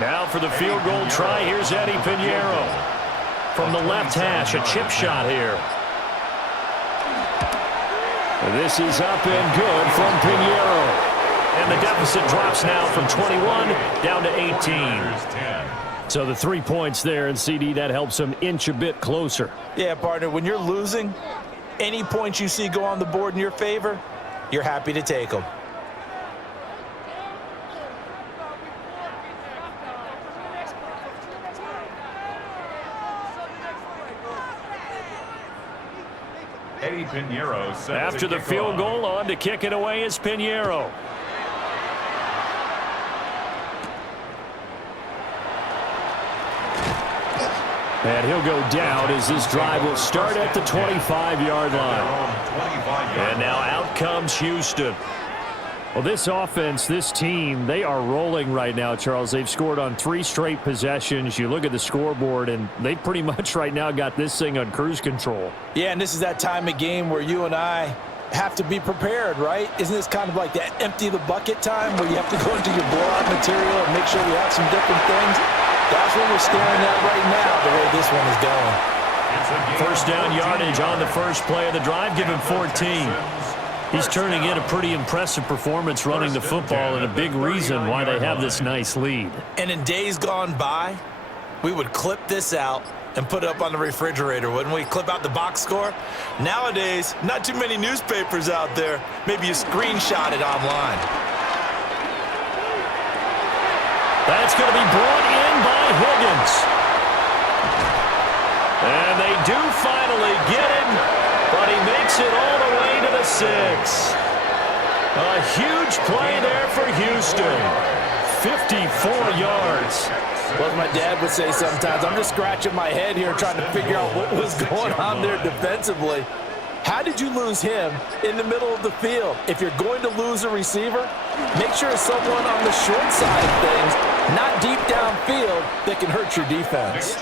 Now for the field goal try, here's Eddie Pinheiro. From the left hash, a chip shot here. This is up and good from Pinheiro. And the deficit drops now from 21 down to 18. So the 3 points there, and CD, that helps them inch a bit closer. Yeah, partner, when you're losing, any points you see go on the board in your favor, you're happy to take them. Eddie Pinheiro set After the field goal, on to kick it away is Pinheiro. And he'll go down as this drive will start at the 25-yard line. And now out comes Houston. Well, this offense, this team, they are rolling right now, Charles. They've scored on 3 straight possessions. You look at the scoreboard, and they pretty much right now got this thing on cruise control. Yeah, and this is that time of game where you and I have to be prepared, right? Isn't this kind of like that empty the bucket time where you have to go into your blowout material and make sure we have some different things? That's what we're staring at right now, the way this one is going. First down yardage on the first play of the drive, give him 14. He's turning in a pretty impressive performance running the football, and a big reason why they have this nice lead. And in days gone by, we would clip this out and put it up on the refrigerator, wouldn't we? Clip out the box score. Nowadays, not too many newspapers out there. Maybe you screenshot it online. That's going to be brought in by Higgins. And they do finally get him, but he makes it all the way to the 6. A huge play there for Houston. 54 yards. Well, as my dad would say sometimes, I'm just scratching my head here trying to figure out what was going on there defensively. How did you lose him in the middle of the field? If you're going to lose a receiver, make sure it's someone on the short side of things, not deep downfield, that can hurt your defense.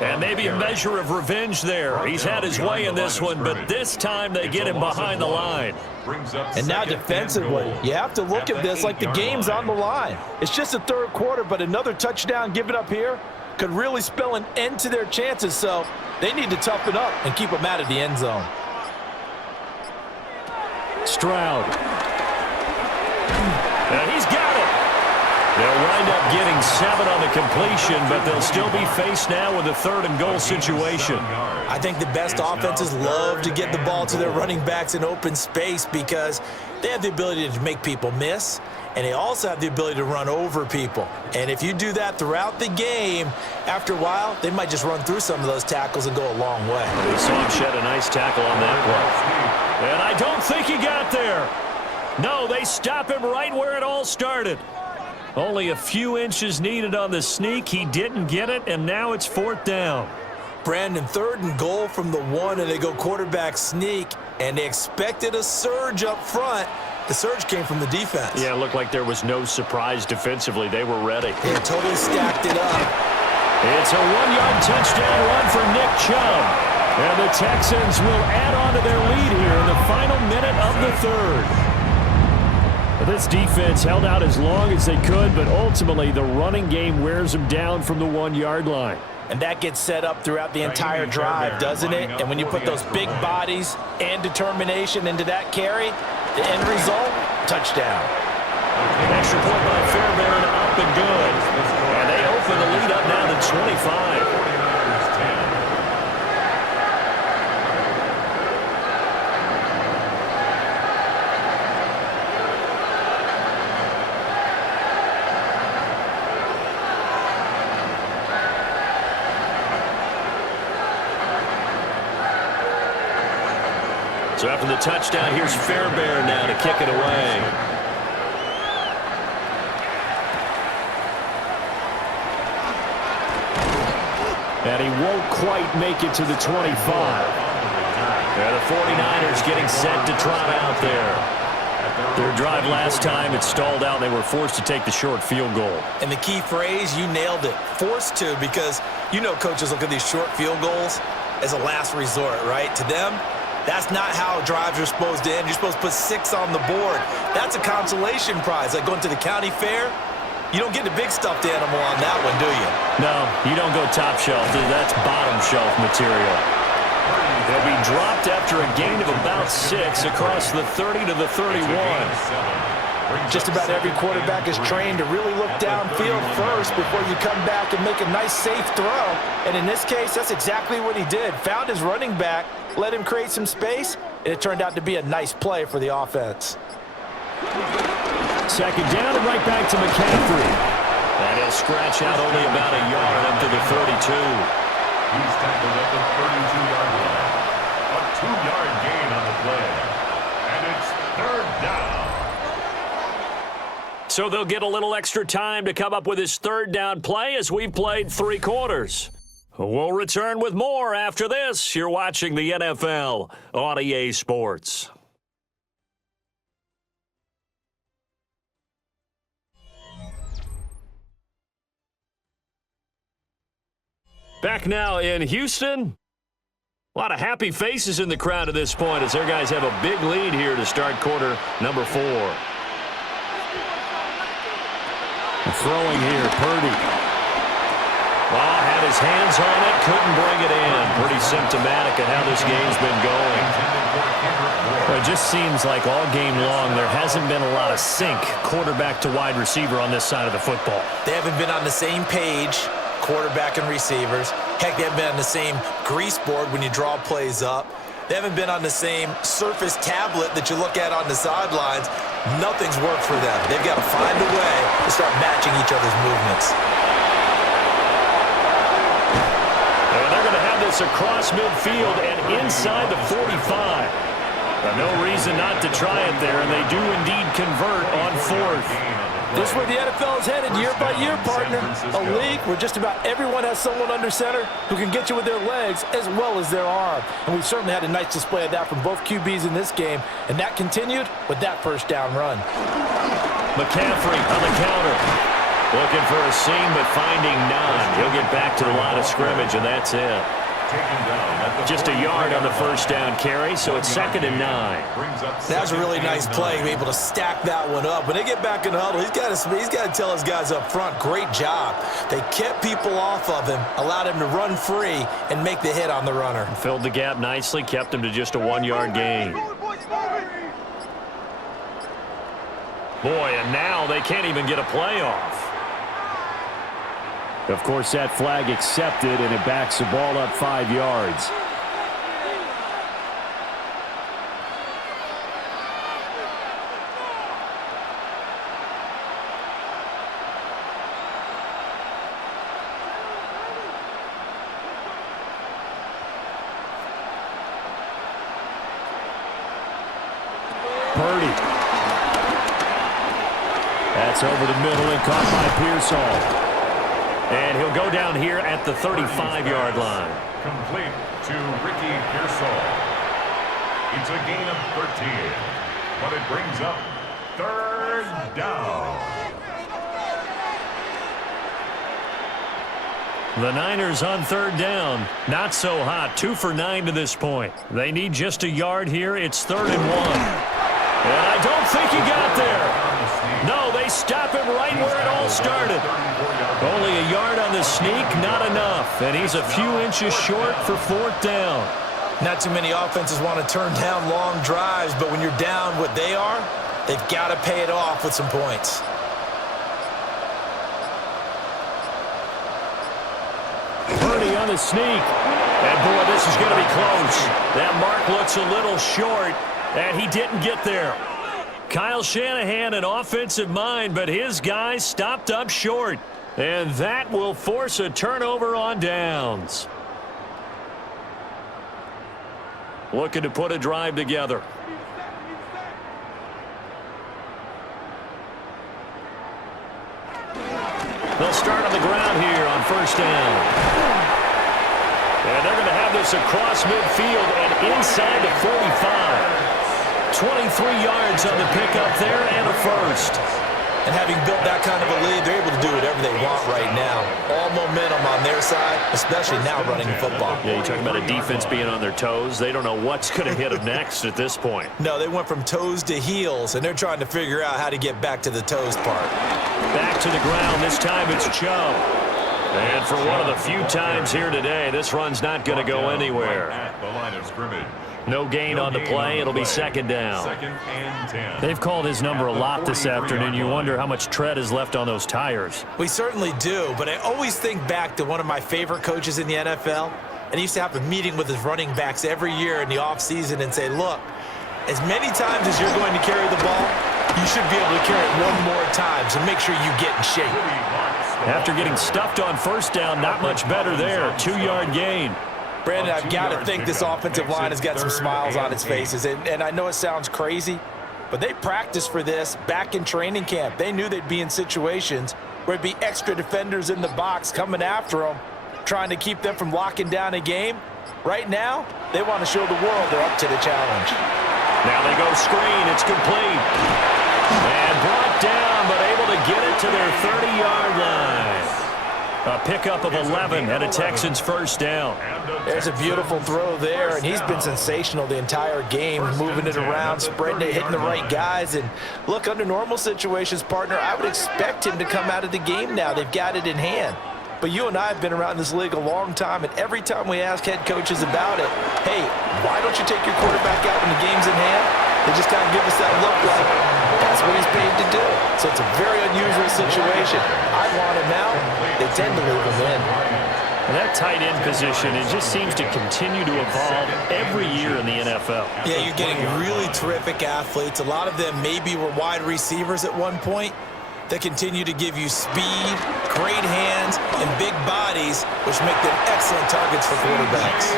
And maybe a measure of revenge there. He's had his way in this one, but this time they get him behind the line. And now defensively, you have to look at this like the game's on the line. It's just the third quarter, but another touchdown given up here could really spell an end to their chances, so they need to toughen up and keep them out of the end zone. Stroud. And he's got it. They'll wind up getting 7 on the completion, but they'll still be faced now with a 3rd and goal situation. I think the best offenses love to get the ball to their running backs in open space because they have the ability to make people miss, and they also have the ability to run over people. And if you do that throughout the game, after a while, they might just run through some of those tackles and go a long way. We saw him shed a nice tackle on that play. And I don't think he got there. No, they stop him right where it all started. Only a few inches needed on the sneak. He didn't get it, and now it's 4th down. Brandon, 3rd and goal from the 1, and they go quarterback sneak, and they expected a surge up front. The surge came from the defense. Yeah, it looked like there was no surprise defensively. They were ready. They totally stacked it up. It's a 1-yard touchdown run for Nick Chubb. And the Texans will add on to their lead here in the final minute of the 3rd. This defense held out as long as they could, but ultimately the running game wears them down from the 1-yard line. And that gets set up throughout the entire drive, doesn't it? And when you put those big bodies and determination into that carry, the end result, touchdown. An extra point by Fairbairn, up and good. And they open the lead up now to 25. So after the touchdown, here's Fairbairn now to kick it away. And he won't quite make it to the 25. Yeah, the 49ers getting set to trot out there. Their drive last time, it stalled out. They were forced to take the short field goal. And the key phrase, you nailed it, forced to, because you know coaches look at these short field goals as a last resort, right? To them, that's not how drives are supposed to end. You're supposed to put 6 on the board. That's a consolation prize. Like going to the county fair, you don't get the big stuffed animal on that one, do you? No, you don't go top shelf. That's bottom shelf material. They'll be dropped after a gain of about 6 across the 30 to the 31. Just about every quarterback is trained to really look downfield first before you come back and make a nice, safe throw. And in this case, that's exactly what he did. Found his running back, let him create some space, and it turned out to be a nice play for the offense. 2nd down and right back to McCaffrey. And he'll scratch out only about a yard up to the 32. He's tackled at the 32-yard line. A 2-yard gain on the play. And it's 3rd down. So they'll get a little extra time to come up with his 3rd down play as we've played 3 quarters. We'll return with more after this. You're watching the NFL on EA Sports. Back now in Houston. A lot of happy faces in the crowd at this point as their guys have a big lead here to start quarter number 4. Throwing here, Purdy. Well, had his hands on it, couldn't bring it in. Pretty symptomatic of how this game's been going. Well, it just seems like all game long there hasn't been a lot of sync quarterback to wide receiver on this side of the football. They haven't been on the same page, quarterback and receivers. Heck, they haven't been on the same grease board when you draw plays up. They haven't been on the same surface tablet that you look at on the sidelines. Nothing's worked for them. They've got to find a way to start matching each other's movements. And they're going to have this across midfield and inside the 45. But no reason not to try it there, and they do indeed convert on 4th. This is where the NFL is headed year by year, partner. A league where just about everyone has someone under center who can get you with their legs as well as their arm. And we certainly had a nice display of that from both QBs in this game, and that continued with that first down run. McCaffrey on the counter. Looking for a seam, but finding none. He'll get back to the line of scrimmage, and that's it. Just a yard on the first down carry, so it's 2nd and 9. That's a really nice play, to be able to stack that one up. When they get back in the huddle, he's got to tell his guys up front, great job. They kept people off of him, allowed him to run free, and make the hit on the runner. Filled the gap nicely, kept him to just a 1-yard gain. Boy, and now they can't even get a play off. Of course, that flag accepted, and it backs the ball up 5 yards. Purdy. That's over the middle and caught by Pearsall. And he'll go down here at the 35-yard line. Complete to Ricky Pearsall. It's a gain of 13, but it brings up 3rd down. The Niners on 3rd down. Not so hot. 2 for 9 to this point. They need just a yard here. It's 3rd and 1. And I don't think he got there. No, they stop him right where it all started. Only a yard on the sneak, not enough. And he's a few inches short for 4th down. Not too many offenses want to turn down long drives, but when you're down what they are, they've got to pay it off with some points. Purdy on the sneak. And boy, this is going to be close. That mark looks a little short, and he didn't get there. Kyle Shanahan, an offensive mind, but his guys stopped up short. And that will force a turnover on downs. Looking to put a drive together. They'll start on the ground here on 1st down. And they're going to have this across midfield and inside the 45. 23 yards on the pickup there and a first. And having built that kind of a lead, they're able to do whatever they want right now. All momentum on their side, especially now running the football. Yeah, you're talking about a defense being on their toes. They don't know what's going to hit them next at this point. No, they went from toes to heels, and they're trying to figure out how to get back to the toes part. Back to the ground. This time it's Chubb. And for one of the few times here today, this run's not going to go anywhere. At the line of scrimmage. No gain on the play. It'll be 2nd down. 2nd and 10. They've called his number a lot this afternoon. You wonder how much tread is left on those tires. We certainly do, but I always think back to one of my favorite coaches in the NFL, and he used to have a meeting with his running backs every year in the offseason and say, look, as many times as you're going to carry the ball, you should be able to carry it one more time, so make sure you get in shape. After getting stuffed on 1st down, not much better there. 2-yard gain. Brandon, I've got to think this offensive line has got some smiles on its faces. And I know it sounds crazy, but they practiced for this back in training camp. They knew they'd be in situations where it'd be extra defenders in the box coming after them, trying to keep them from locking down a game. Right now, they want to show the world they're up to the challenge. Now they go screen. It's complete. And brought down, but able to get it to their 30-yard line. A pickup of 11 and a Texans 1st down. There's a beautiful throw there, and he's been sensational the entire game, moving it around, spreading it, hitting the right guys. And look, under normal situations, partner, I would expect him to come out of the game now. They've got it in hand. But you and I have been around this league a long time, and every time we ask head coaches about it, hey, why don't you take your quarterback out when the game's in hand? They just kind of give us that look like that's what he's paid to do. So it's a very unusual situation. I want him out. They tend to leave him in. And that tight end position, it just seems to continue to evolve every year in the NFL. Yeah, you're getting really terrific athletes. A lot of them maybe were wide receivers at one point. They continue to give you speed, great hands, and big bodies, which make them excellent targets for quarterbacks.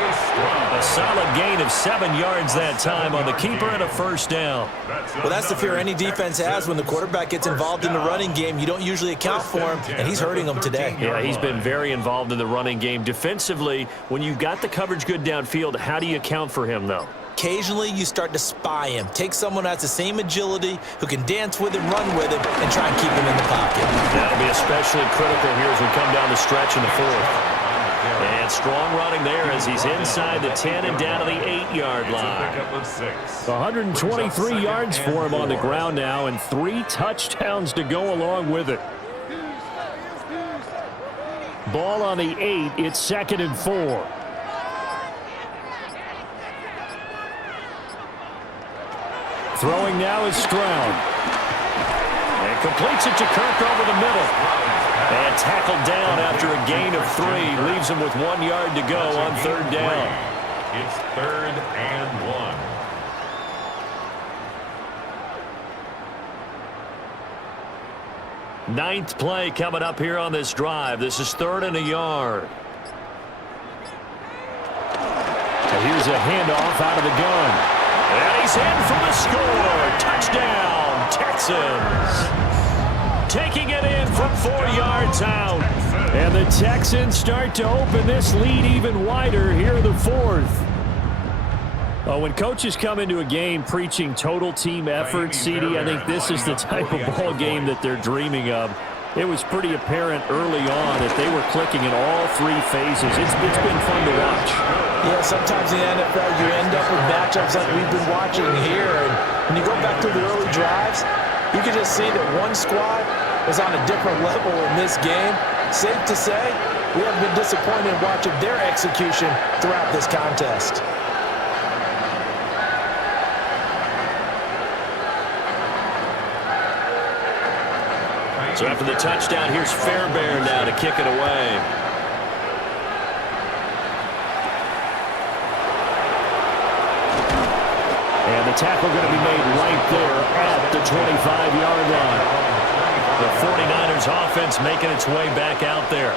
A solid gain of 7 yards that time on the keeper and a first down. Well, that's the fear any defense has when the quarterback gets involved in the running game. You don't usually account for him, and he's hurting them today. Yeah, he's been very involved in the running game. Defensively, when you got the coverage good downfield, how do you account for him, though? Occasionally, you start to spy him. Take someone who has the same agility, who can dance with him, run with him, and try and keep him in the pocket. That'll be especially critical here as we come down the stretch in the fourth. And strong running there as he's inside the 10 and down to the 8-yard line. 123 yards for him on the ground now and 3 touchdowns to go along with it. Ball on the 8. It's 2nd and 4. Throwing now is Stroud. And completes it to Kirk over the middle. And tackled down after a gain of 3. Leaves him with 1 yard to go on 3rd down. It's 3rd and 1. Ninth play coming up here on this drive. This is 3rd and a yard. And here's a handoff out of the gun. And he's in for the score. Touchdown, Texans. Taking it in from 4 yards out. And the Texans start to open this lead even wider here in the 4th. Well, when coaches come into a game preaching total team effort, CD, I think this is the type of ball game that they're dreaming of. It was pretty apparent early on that they were clicking in all 3 phases. It's been fun to watch. Yeah, sometimes in the NFL you end up with matchups like we've been watching here. And when you go back to the early drives, you can just see that one squad was on a different level in this game. Safe to say, we have been disappointed in watching their execution throughout this contest. So after the touchdown, here's Fairbairn now to kick it away. And the tackle going to be made right there at the 25-yard line. The 49ers offense making its way back out there.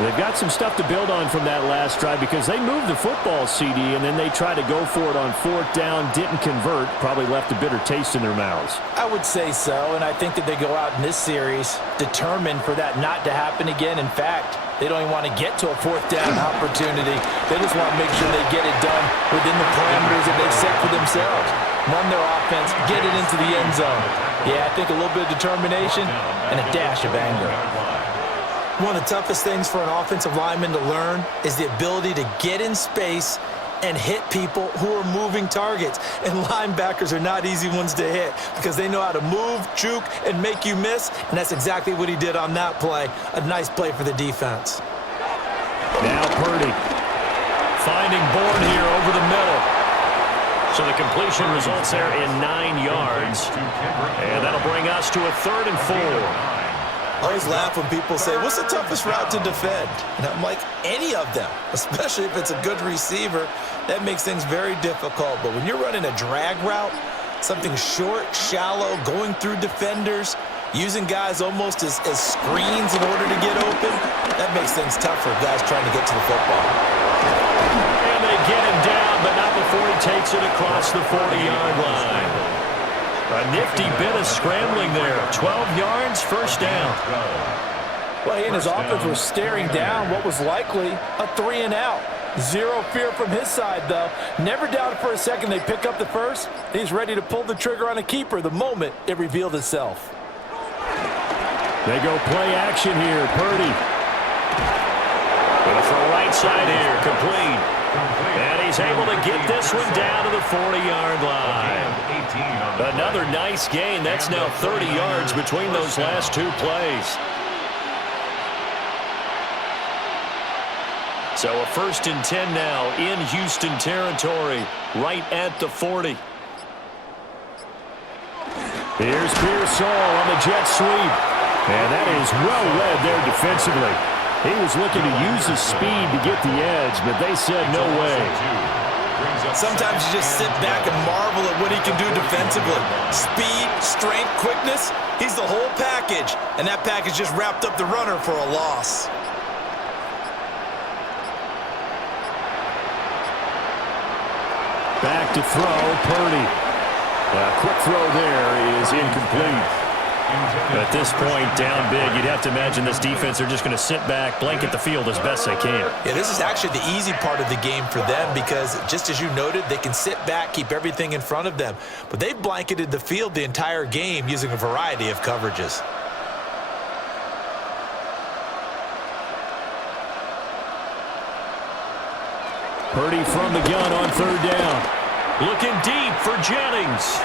They've got some stuff to build on from that last drive because they moved the football, CD, and then they tried to go for it on 4th down, didn't convert, probably left a bitter taste in their mouths. I would say so, and I think that they go out in this series determined for that not to happen again. In fact, they don't even want to get to a 4th down opportunity. They just want to make sure they get it done within the parameters that they've set for themselves. Run their offense, get it into the end zone. Yeah, I think a little bit of determination and a dash of anger. One of the toughest things for an offensive lineman to learn is the ability to get in space and hit people who are moving targets. And linebackers are not easy ones to hit because they know how to move, juke, and make you miss. And that's exactly what he did on that play. A nice play for the defense. Now Purdy. Finding Bourne here over the middle. So the completion results there in 9 yards. And that'll bring us to a 3rd and 4. I always laugh when people say, what's the toughest route to defend? And I'm like, any of them, especially if it's a good receiver. That makes things very difficult. But when you're running a drag route, something short, shallow, going through defenders, using guys almost as screens in order to get open, that makes things tough for guys trying to get to the football. And they get him down, but not before he takes it across the 40-yard line. A nifty bit of scrambling there. 12 yards, 1st down. Well, he and his offense were staring down what was likely a 3 and out. Zero fear from his side, though. Never doubted for a second they pick up the first. He's ready to pull the trigger on a keeper the moment it revealed itself. They go play action here. Purdy. Going to throw right side here. Complete. And he's able to get this one down to the 40-yard line. Another nice gain. That's now 30 yards between those last 2 plays. So a 1st and 10 now in Houston territory, right at the 40. Here's Pearsall on the jet sweep. And that is well read there defensively. He was looking to use his speed to get the edge, but they said no way. Sometimes you just sit back and marvel at what he can do defensively. Speed, strength, quickness, he's the whole package. And that package just wrapped up the runner for a loss. Back to throw, Purdy. A quick throw there is incomplete. At this point, down big, you'd have to imagine this defense are just going to sit back, blanket the field as best they can. Yeah, this is actually the easy part of the game for them because, just as you noted, they can sit back, keep everything in front of them. But they've blanketed the field the entire game using a variety of coverages. Purdy from the gun on third down. Looking deep for Jennings.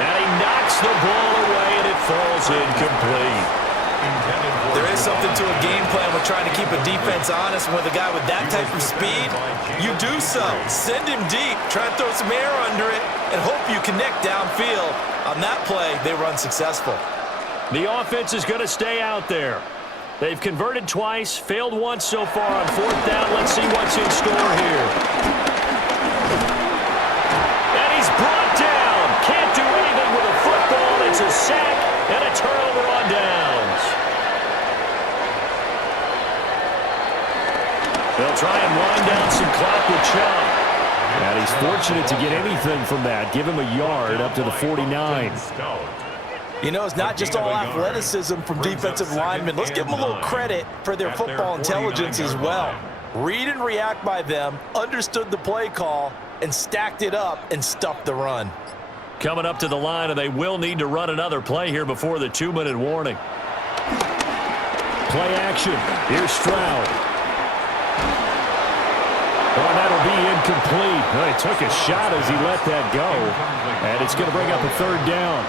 And he knocks the ball away, and it falls incomplete. There is something to a game plan with trying to keep a defense honest. And with a guy with that type of speed, you do so. Send him deep, try and throw some air under it, and hope you connect downfield. On that play, they were unsuccessful. The offense is going to stay out there. They've converted twice, failed once so far on fourth down. Let's see what's in store here. And he's brought down. Can't do anything with a football. It's a sack and a turnover on downs. They'll try and wind down some clock with Chubb. And he's fortunate to get anything from that. Give him a yard up to the 49. You know, it's not just all athleticism from defensive linemen. Let's give them a little credit for their football intelligence as well. Read and react by them, understood the play call, and stacked it up and stuffed the run. Coming up to the line, and they will need to run another play here before the 2-minute warning. Play action. Here's Stroud. Oh, that'll be incomplete. Well, he took a shot as he let that go. And it's going to bring up a third down.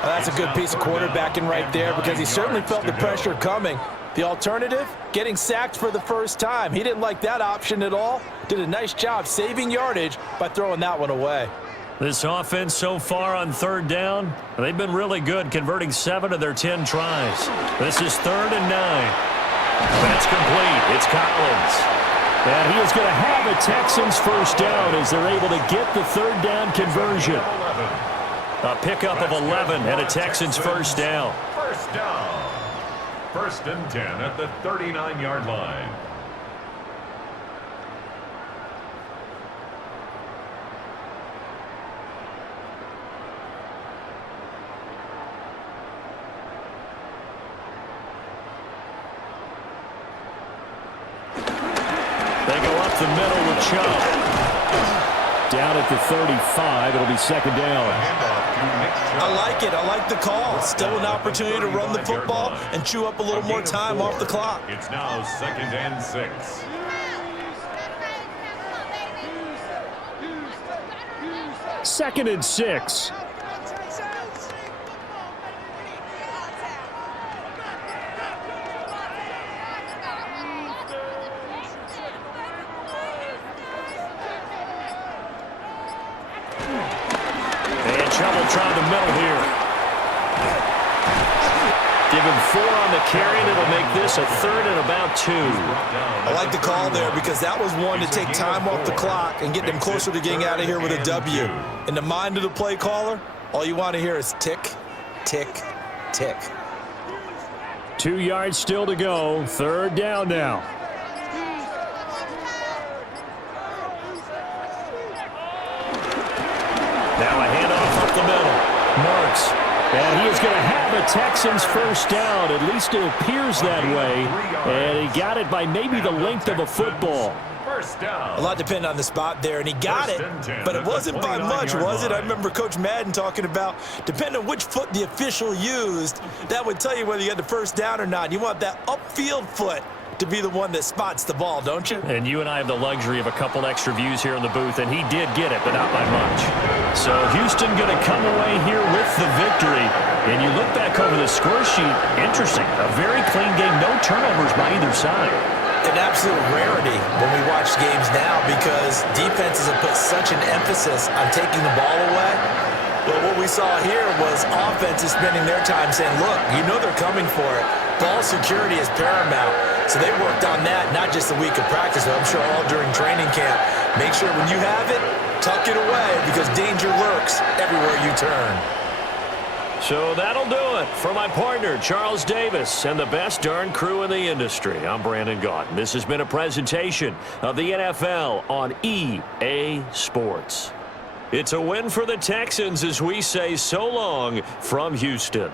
Well, that's a good piece of quarterbacking right there because he certainly felt the pressure coming. The alternative, getting sacked for the first time. He didn't like that option at all. Did a nice job saving yardage by throwing that one away. This offense so far on third down, they've been really good, converting 7 of their 10 tries. This is 3rd and 9. That's complete. It's Collins. And he is going to have a Texans first down as they're able to get the third down conversion. A pickup of 11 and a Texans first down. First down. 1st and 10 at the 39-yard line. They go up the middle with Chubb. Down at the 35, it'll be 2nd down. I like it. I like the call. Still an opportunity to run the football and chew up a little more time off the clock. It's now 2nd and 6. Second and 6. Trouble trying the middle here. Give him 4 on the carry, and it'll make this a 3rd and about 2. I like the call there because that was one to take time off the clock and get them closer to getting out of here with a W. In the mind of the play caller, all you want to hear is tick, tick, tick. 2 yards still to go. 3rd down now. Now a handoff up the middle. Marks. And he is going to have a Texans first down. At least it appears that way. And he got it by maybe the length of a football. A lot depended on the spot there, and he got it, but it wasn't by much, was it? I remember Coach Madden talking about, depending on which foot the official used, that would tell you whether you had the first down or not. You want that upfield foot to be the one that spots the ball, don't you? And you and I have the luxury of a couple extra views here in the booth, and he did get it, but not by much. So Houston going to come away here with the victory. And you look back over the score sheet, interesting. A very clean game, no turnovers by either side. An absolute rarity when we watch games now because defenses have put such an emphasis on taking the ball away. But what we saw here was offenses spending their time saying, look, you know they're coming for it. Ball security is paramount. So they worked on that not just the week of practice, but I'm sure all during training camp. Make sure when you have it, tuck it away because danger lurks everywhere you turn. So that'll do it for my partner, Charles Davis, and the best darn crew in the industry. I'm Brandon Gaudin. This has been a presentation of the NFL on EA Sports. It's a win for the Texans as we say so long from Houston.